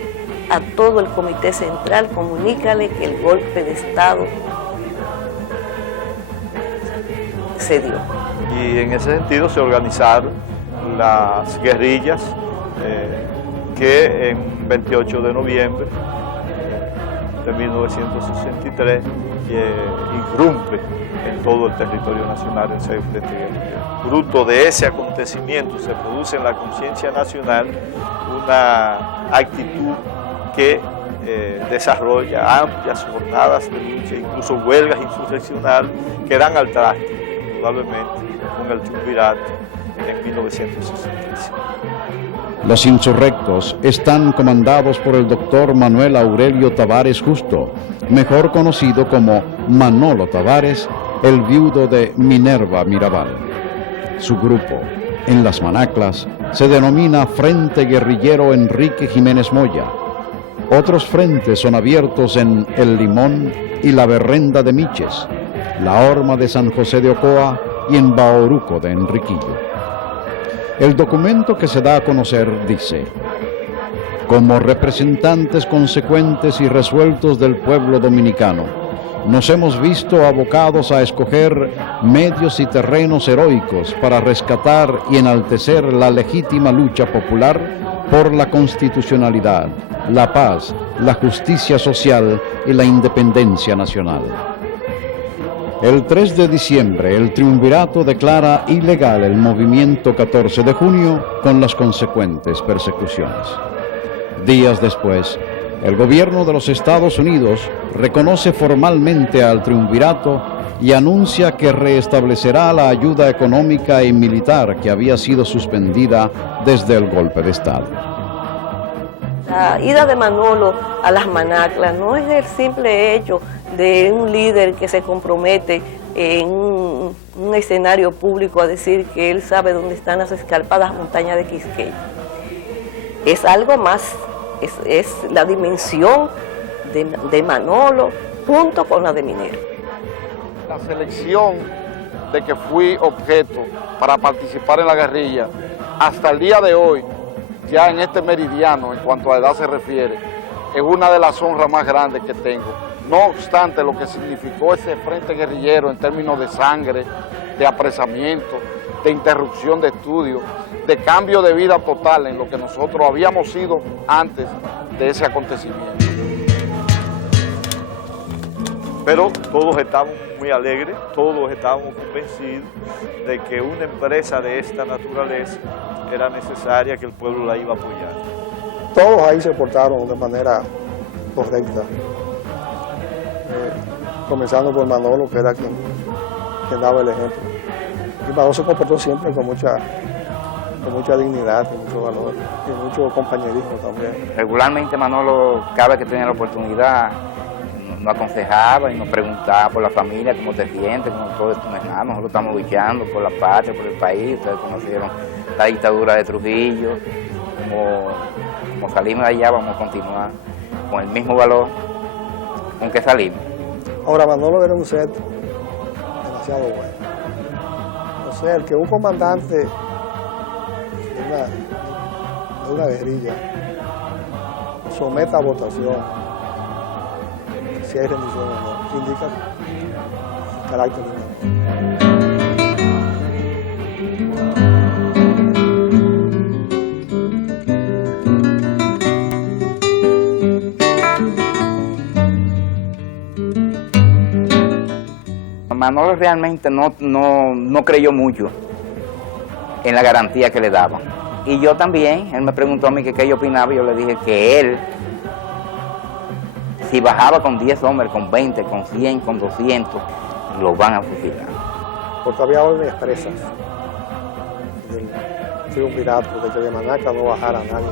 a todo el Comité Central, comunícale que el golpe de Estado se dio. Y en ese sentido se organizaron las guerrillas que en 28 de noviembre de 1963 irrumpe en todo el territorio nacional el Frente Guerrillero. Fruto de ese acontecimiento se produce en la conciencia nacional una actitud que desarrolla amplias jornadas de lucha, incluso huelgas insurreccionales que dan al traste, probablemente, con el triunvirato en 1965. Los insurrectos están comandados por el doctor Manuel Aurelio Tavares Justo, mejor conocido como Manolo Tavares, el viudo de Minerva Mirabal. Su grupo, en Las Manaclas, se denomina Frente Guerrillero Enrique Jiménez Moya. Otros frentes son abiertos en El Limón y La Berrenda de Miches, La Horma de San José de Ocoa y en Bauruco de Enriquillo. El documento que se da a conocer dice: como representantes consecuentes y resueltos del pueblo dominicano, nos hemos visto abocados a escoger medios y terrenos heroicos para rescatar y enaltecer la legítima lucha popular por la constitucionalidad, la paz, la justicia social y la independencia nacional. El 3 de diciembre, el triunvirato declara ilegal el movimiento 14 de junio con las consecuentes persecuciones. Días después, el gobierno de los Estados Unidos reconoce formalmente al triunvirato y anuncia que restablecerá la ayuda económica y militar que había sido suspendida desde el golpe de Estado. La ida de Manolo a las Manaclas no es el simple hecho de un líder que se compromete en un escenario público a decir que él sabe dónde están las escarpadas montañas de Quisqueya. Es algo más, es la dimensión de Manolo junto con la de Minero. La selección de que fui objeto para participar en la guerrilla, hasta el día de hoy, ya en este meridiano, en cuanto a edad se refiere, es una de las honras más grandes que tengo. No obstante, lo que significó ese frente guerrillero en términos de sangre, de apresamiento, de interrupción de estudios, de cambio de vida total en lo que nosotros habíamos sido antes de ese acontecimiento. Pero todos estamos muy alegres, todos estamos convencidos de que una empresa de esta naturaleza era necesaria, que el pueblo la iba a apoyar. Todos ahí se portaron de manera correcta, comenzando por Manolo, que era quien daba el ejemplo. Y Manolo se comportó siempre con mucha dignidad, con mucho valor y mucho compañerismo también. Regularmente Manolo, cada vez que tenía la oportunidad, nos aconsejaba y nos preguntaba por la familia, cómo te sientes, cómo todo esto. Nosotros estamos luchando por la patria, por el país. Ustedes conocieron la dictadura de Trujillo. Como salimos de allá, vamos a continuar con el mismo valor con que salimos. Ahora, Manolo era un ser demasiado bueno. O sea, el que un comandante de una guerrilla someta a votación si hay rendición o no, indica el carácter de Manolo realmente no creyó mucho en la garantía que le daban. Y yo también, él me preguntó a mí que qué yo opinaba, y yo le dije que él, si bajaba con 10 hombres, con 20, con 100, con 200, lo van a fusilar. Porque había órdenes expresas del triunvirato, de que de Manacla no bajara a nadie.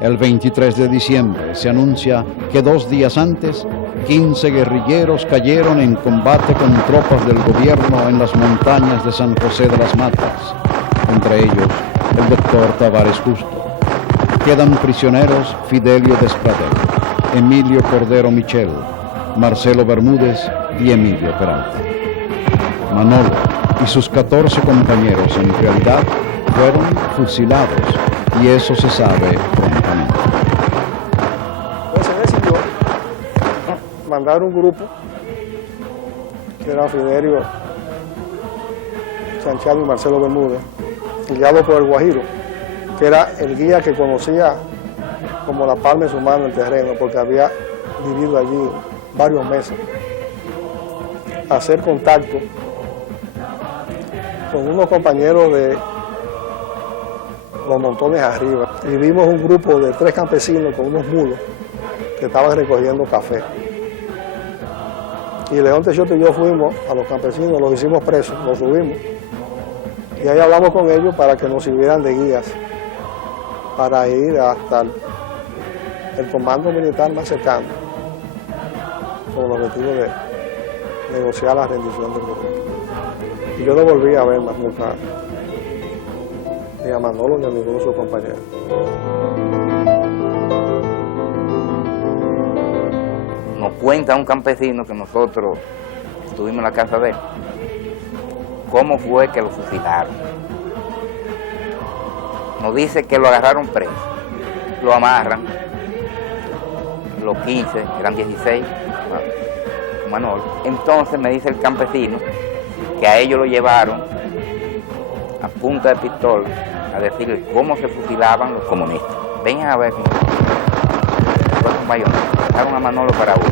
El 23 de diciembre se anuncia que 2 días antes, 15 guerrilleros cayeron en combate con tropas del gobierno en las montañas de San José de las Matas, entre ellos el doctor Tavares Justo. Quedan prisioneros Fidelio Despradel, Emilio Cordero Michel, Marcelo Bermúdez y Emilio Peralta. Manolo y sus 14 compañeros en realidad fueron fusilados, y eso se sabe prontamente. Entonces decidió mandar un grupo, que era Fiderio Sanchado y Marcelo Bermúdez, guiado por el Guajiro, que era el guía que conocía como la palma de su mano el terreno, porque había vivido allí varios meses, a hacer contacto con unos compañeros de los montones arriba. Y vimos un grupo de 3 campesinos con unos mulos que estaban recogiendo café. Y León Teixeira y yo fuimos a los campesinos, los hicimos presos, los subimos. Y ahí hablamos con ellos para que nos sirvieran de guías para ir hasta el comando militar más cercano, con el objetivo de negociar la rendición del gobierno. Y yo no volví a ver más nunca ni a Manolo ni a ninguno de sus compañeros. Nos cuenta un campesino que nosotros estuvimos en la casa de él, cómo fue que lo fusilaron. Nos dice que lo agarraron preso, lo amarran, los 15, eran 16, Manolo. Entonces me dice el campesino que a ellos lo llevaron a punta de pistola a decirle cómo se fusilaban los comunistas. Vengan a ver cómo fue con bayoneta. Dejaron a Manolo para uno.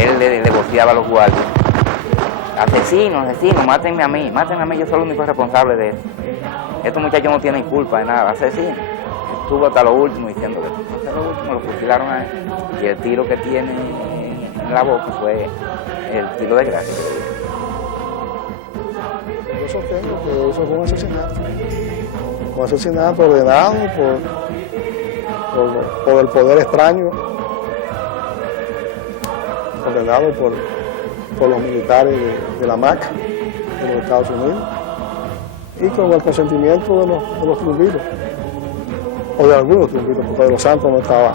Él le negociaba a los guardias. Asesinos, mátenme a mí, yo soy el único responsable de eso. Estos muchachos no tienen culpa de nada, asesinos. Estuvo hasta lo último diciéndole. Hasta lo último lo fusilaron a él. Y el tiro que tiene en la boca fue el tiro de gracia. Yo sostengo que eso fue un asesinato. Un asesinato ordenado por el poder extraño, ordenado por los militares de la MAC de los Estados Unidos y con el consentimiento de los trumbitos, o de algunos trumbitos, porque de los Santos no estaba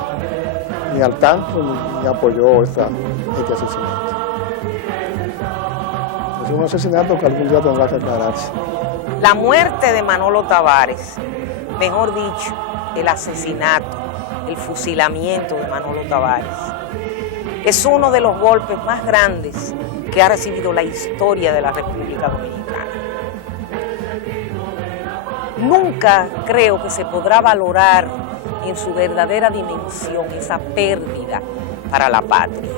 ni al tanto ni apoyó este asesinato. Es un asesinato que algún día tendrá que aclararse. La muerte de Manolo Tavares, mejor dicho, el asesinato, el fusilamiento de Manolo Tavares, es uno de los golpes más grandes que ha recibido la historia de la República Dominicana. Nunca creo que se podrá valorar en su verdadera dimensión esa pérdida para la patria.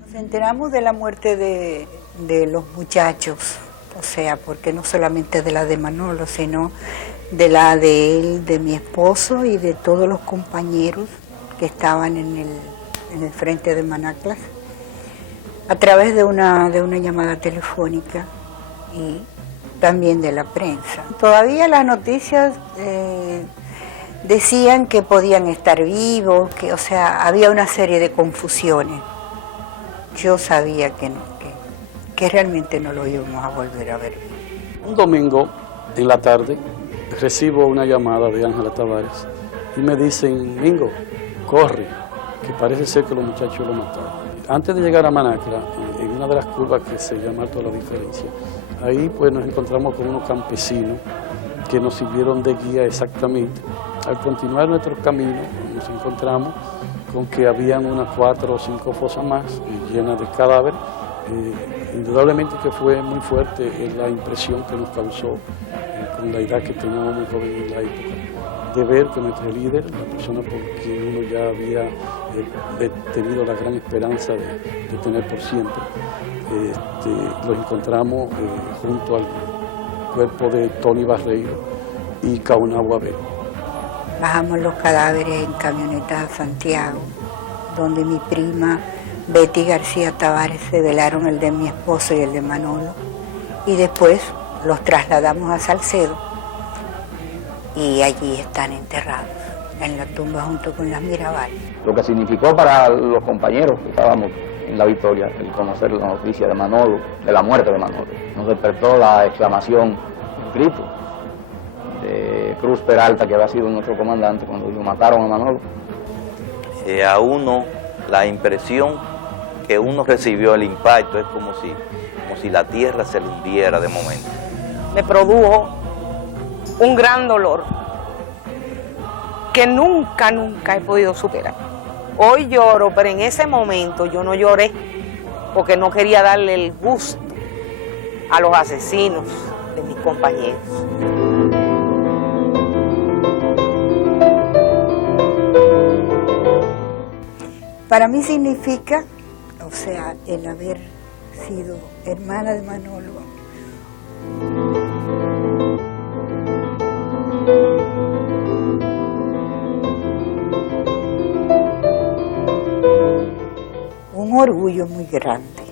Nos enteramos de la muerte de los muchachos, o sea, porque no solamente de la de Manolo, sino de la de él, de mi esposo y de todos los compañeros que estaban en el frente de Manaclas, a través de una llamada telefónica y también de la prensa. Todavía las noticias decían que podían estar vivos, que, o sea, había una serie de confusiones. Yo sabía que realmente no lo íbamos a volver a ver. Un domingo en la tarde recibo una llamada de Ángela Tavares y me dicen, Mingo, corre, que parece ser que los muchachos lo mataron. Antes de llegar a Manacla, en una de las curvas que se llama Alto de la Diferencia, ahí pues nos encontramos con unos campesinos que nos sirvieron de guía exactamente. Al continuar nuestro camino nos encontramos con que habían unas 4 o 5 fosas más llenas de cadáveres. Indudablemente que fue muy fuerte la impresión que nos causó con la edad que teníamos muy joven en la época, de ver que nuestro líder, la persona por quien uno ya había tenido la gran esperanza de tener por siempre, los encontramos junto al cuerpo de Tony Barreiro y Caunagua B. Bajamos los cadáveres en camioneta a Santiago, donde mi prima Betty García Tavares se velaron el de mi esposo y el de Manolo, y después los trasladamos a Salcedo y allí están enterrados, en la tumba junto con las Mirabal. Lo que significó para los compañeros que estábamos en la Victoria el conocer la noticia de Manolo, de la muerte de Manolo, nos despertó la exclamación, el grito de Cruz Peralta, que había sido nuestro comandante cuando mataron a Manolo. A uno la impresión que uno recibió, el impacto, es como si la tierra se le hundiera de momento. Me produjo un gran dolor que nunca he podido superar. Hoy lloro, pero en ese momento yo no lloré porque no quería darle el gusto a los asesinos de mis compañeros. Para mí significa, o sea, el haber sido hermana de Manolo. Un orgullo muy grande.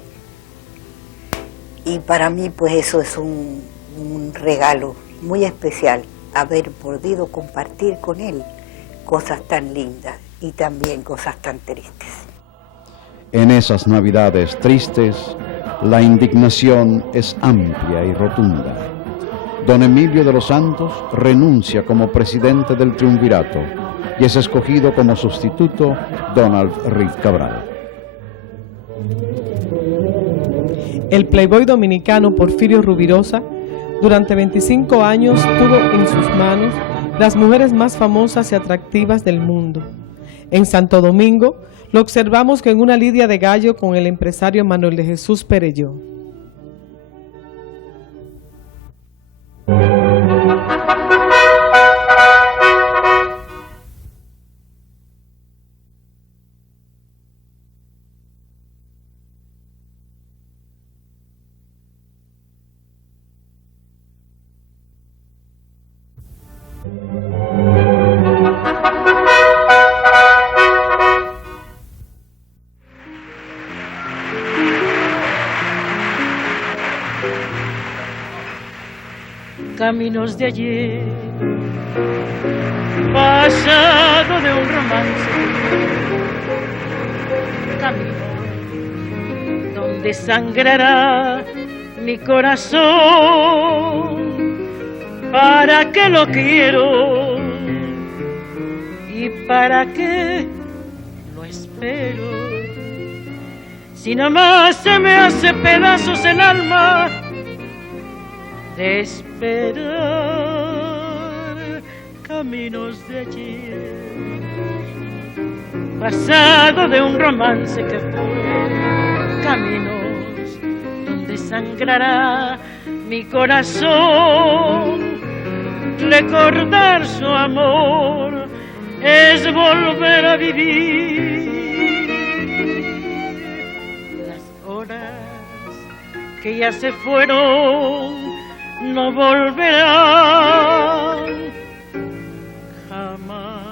Y para mí, pues eso es un regalo muy especial, haber podido compartir con él cosas tan lindas y también cosas tan tristes. En esas Navidades tristes, la indignación es amplia y rotunda. Don Emilio de los Santos renuncia como presidente del triunvirato y es escogido como sustituto Donald Reed Cabral. El playboy dominicano Porfirio Rubirosa durante 25 años tuvo en sus manos las mujeres más famosas y atractivas del mundo. En Santo Domingo lo observamos en una lidia de gallo con el empresario Manuel de Jesús Perelló. Caminos de ayer, pasado de un romance, camino donde sangrará mi corazón. ¿Para qué lo quiero? ¿Y para qué lo espero? Si nada más se me hace pedazos el alma de esperar. Caminos de ayer, pasado de un romance que fue, caminos donde sangrará mi corazón. Recordar su amor es volver a vivir las horas que ya se fueron, no volverán jamás.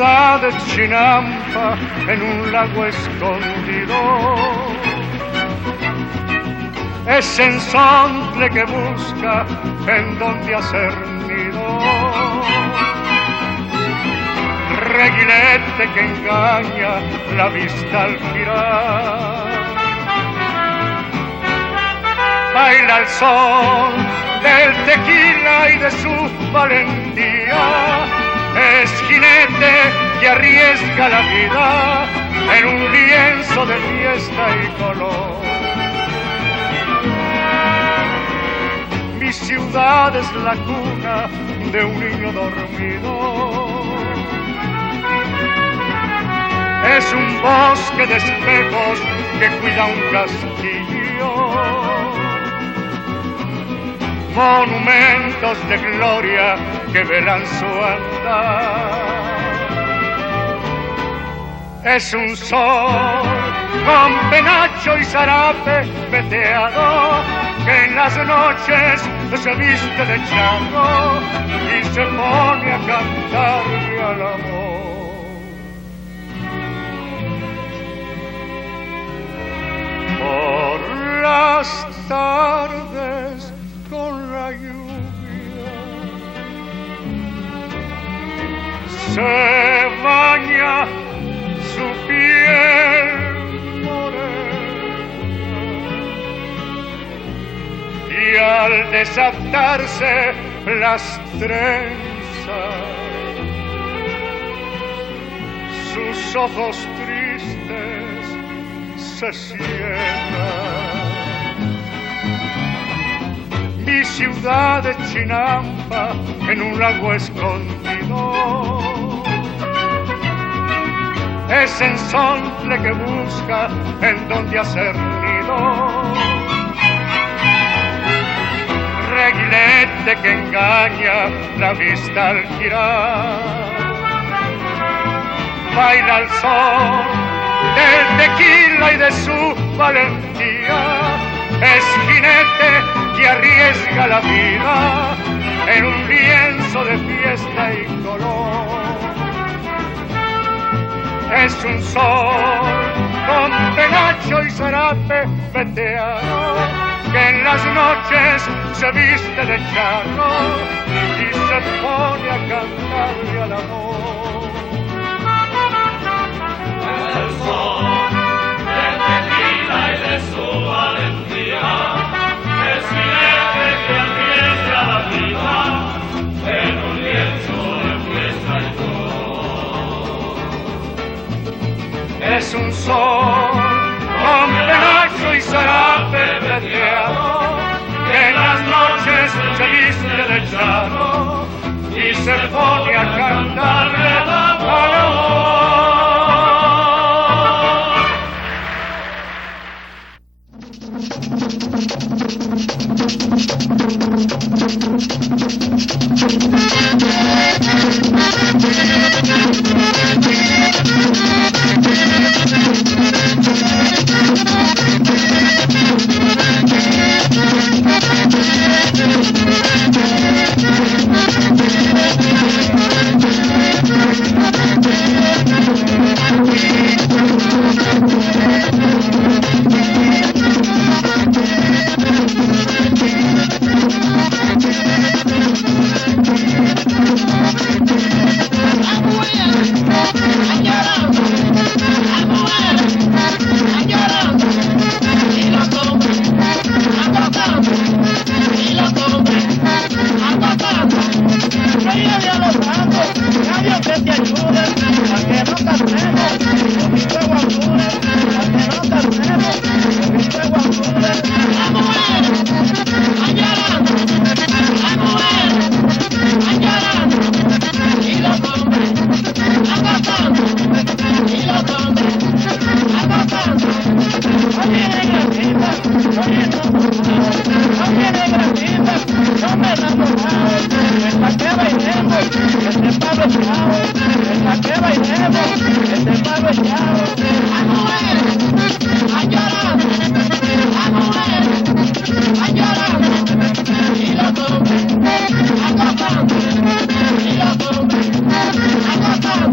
ciudad de Chinampa en un lago escondido. Es ensontle que busca en donde hacer nido. Reguilete que engaña la vista al girar. Baila el sol del tequila y de su valentía. Es jinete que arriesga la vida en un lienzo de fiesta y color. Mi ciudad es la cuna de un niño dormido. Es un bosque de espejos que cuida un castillo. Monumentos de gloria que velan su andar. Es un sol con penacho y zarape veteado que en las noches se viste de charro y se pone a cantarle al amor. Por las tardes con la lluvia se baña su piel morena y al desatarse las trenzas sus ojos tristes se cierran. Mi ciudad de Chinampa en un lago escondido. Es ensontle que busca en donde hacer nido. Reguilete que engaña la vista al girar. Baila el sol del tequila y de su valentía. Es jinete que arriesga la vida en un lienzo de fiesta y color. Es un sol con penacho y zarape veteado que en las noches se viste de charro y se pone a cantarle al amor. El sol del tequila y de su valentía. Es jinete que arriesga la vida en un lienzo de fiesta y color. Es un sol con penacho y zarape veteado que en las noches se viste de charro y se pone a cantarle al amor.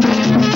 Thank you.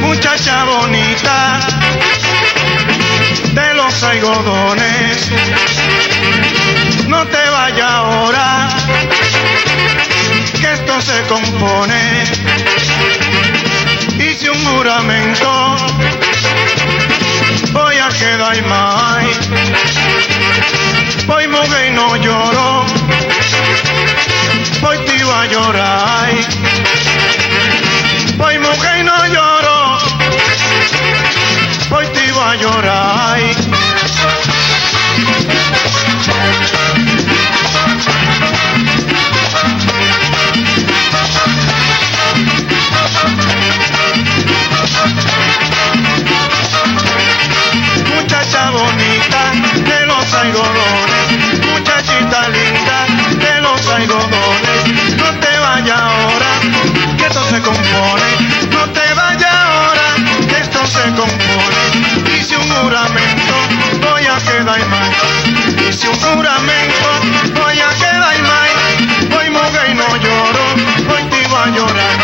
muchacha bonita de los algodones, no te vayas ahora, que esto se compone. Hice un juramento, voy a quedar mal, voy mujer y no lloro, voy te iba a llorar, voy mujer y no lloro, voy te iba a llorar. Muchacha bonita de los algodones, muchachita linda de los algodones, no te vayas ahora, que esto se compone, no te vayas ahora, que esto se compone. Hice un juramento, voy a quedar mal, hice un juramento, voy a quedar mal, voy mujer y no lloro, voy te iba a llorar,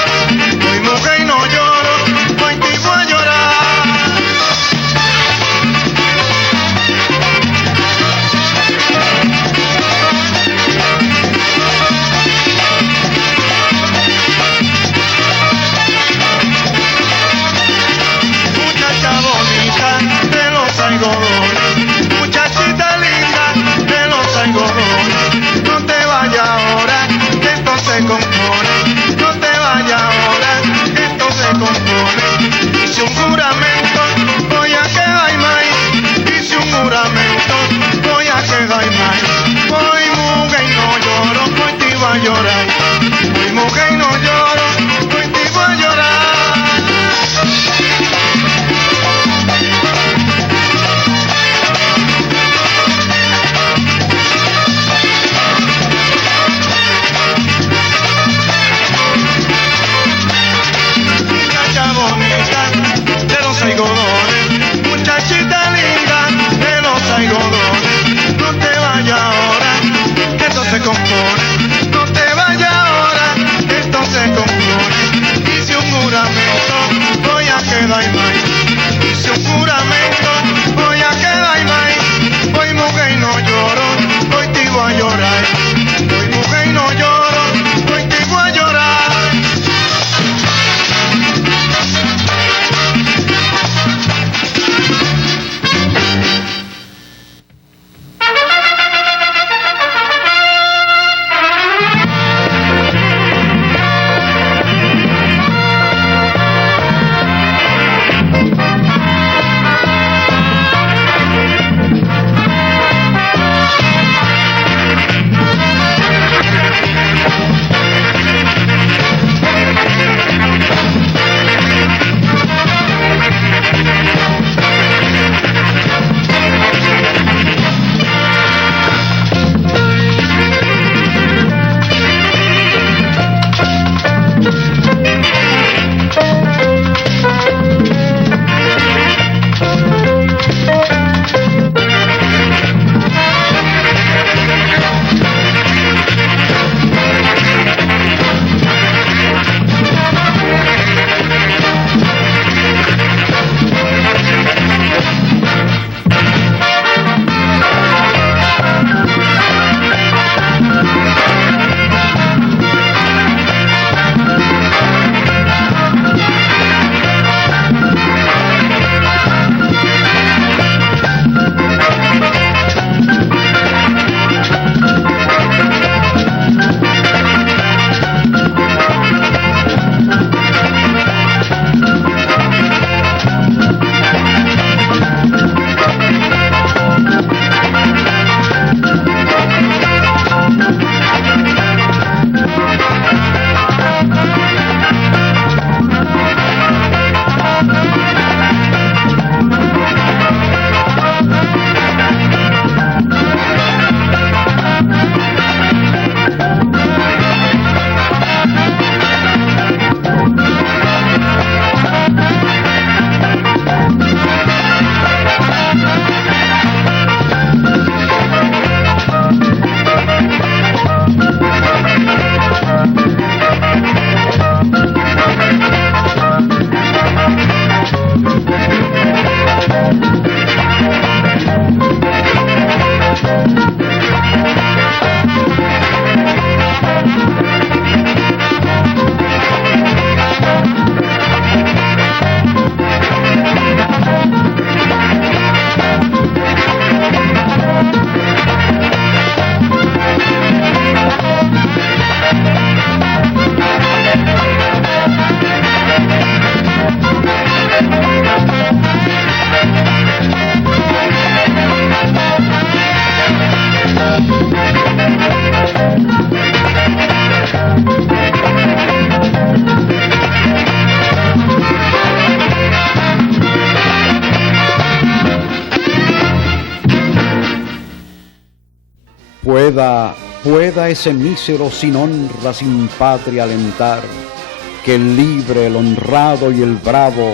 voy mujer y no lloro, voy te iba a llorar. De los algodones, muchachita linda de los algodones, no te vayas ahora, que esto se compone, no te vayas ahora, que esto se compone. Hice un juramento, voy a quedar mal, hice un juramento, voy a quedar mal, voy mujer y no lloro, voy te iba a llorar, voy mujer y no lloro, voy te iba a llorar. De los algodones, muchachita linda de los algodones, no te vayas ahora, que esto se compone, no te vayas ahora, que esto se compone. Hice un juramento, voy a quedar mal, hice un juramento, voy a quedar mal, voy mujer y no lloro, voy te iba a llorar, voy mujer y no lloro, voy te iba a llorar. Pueda ese mísero sin honra, sin patria alentar, que el libre, el honrado y el bravo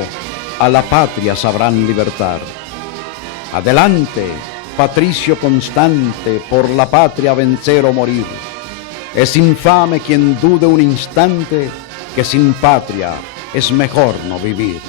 a la patria sabrán libertar. Adelante, patricio constante, por la patria vencer o morir. Es infame quien dude un instante que sin patria es mejor no vivir.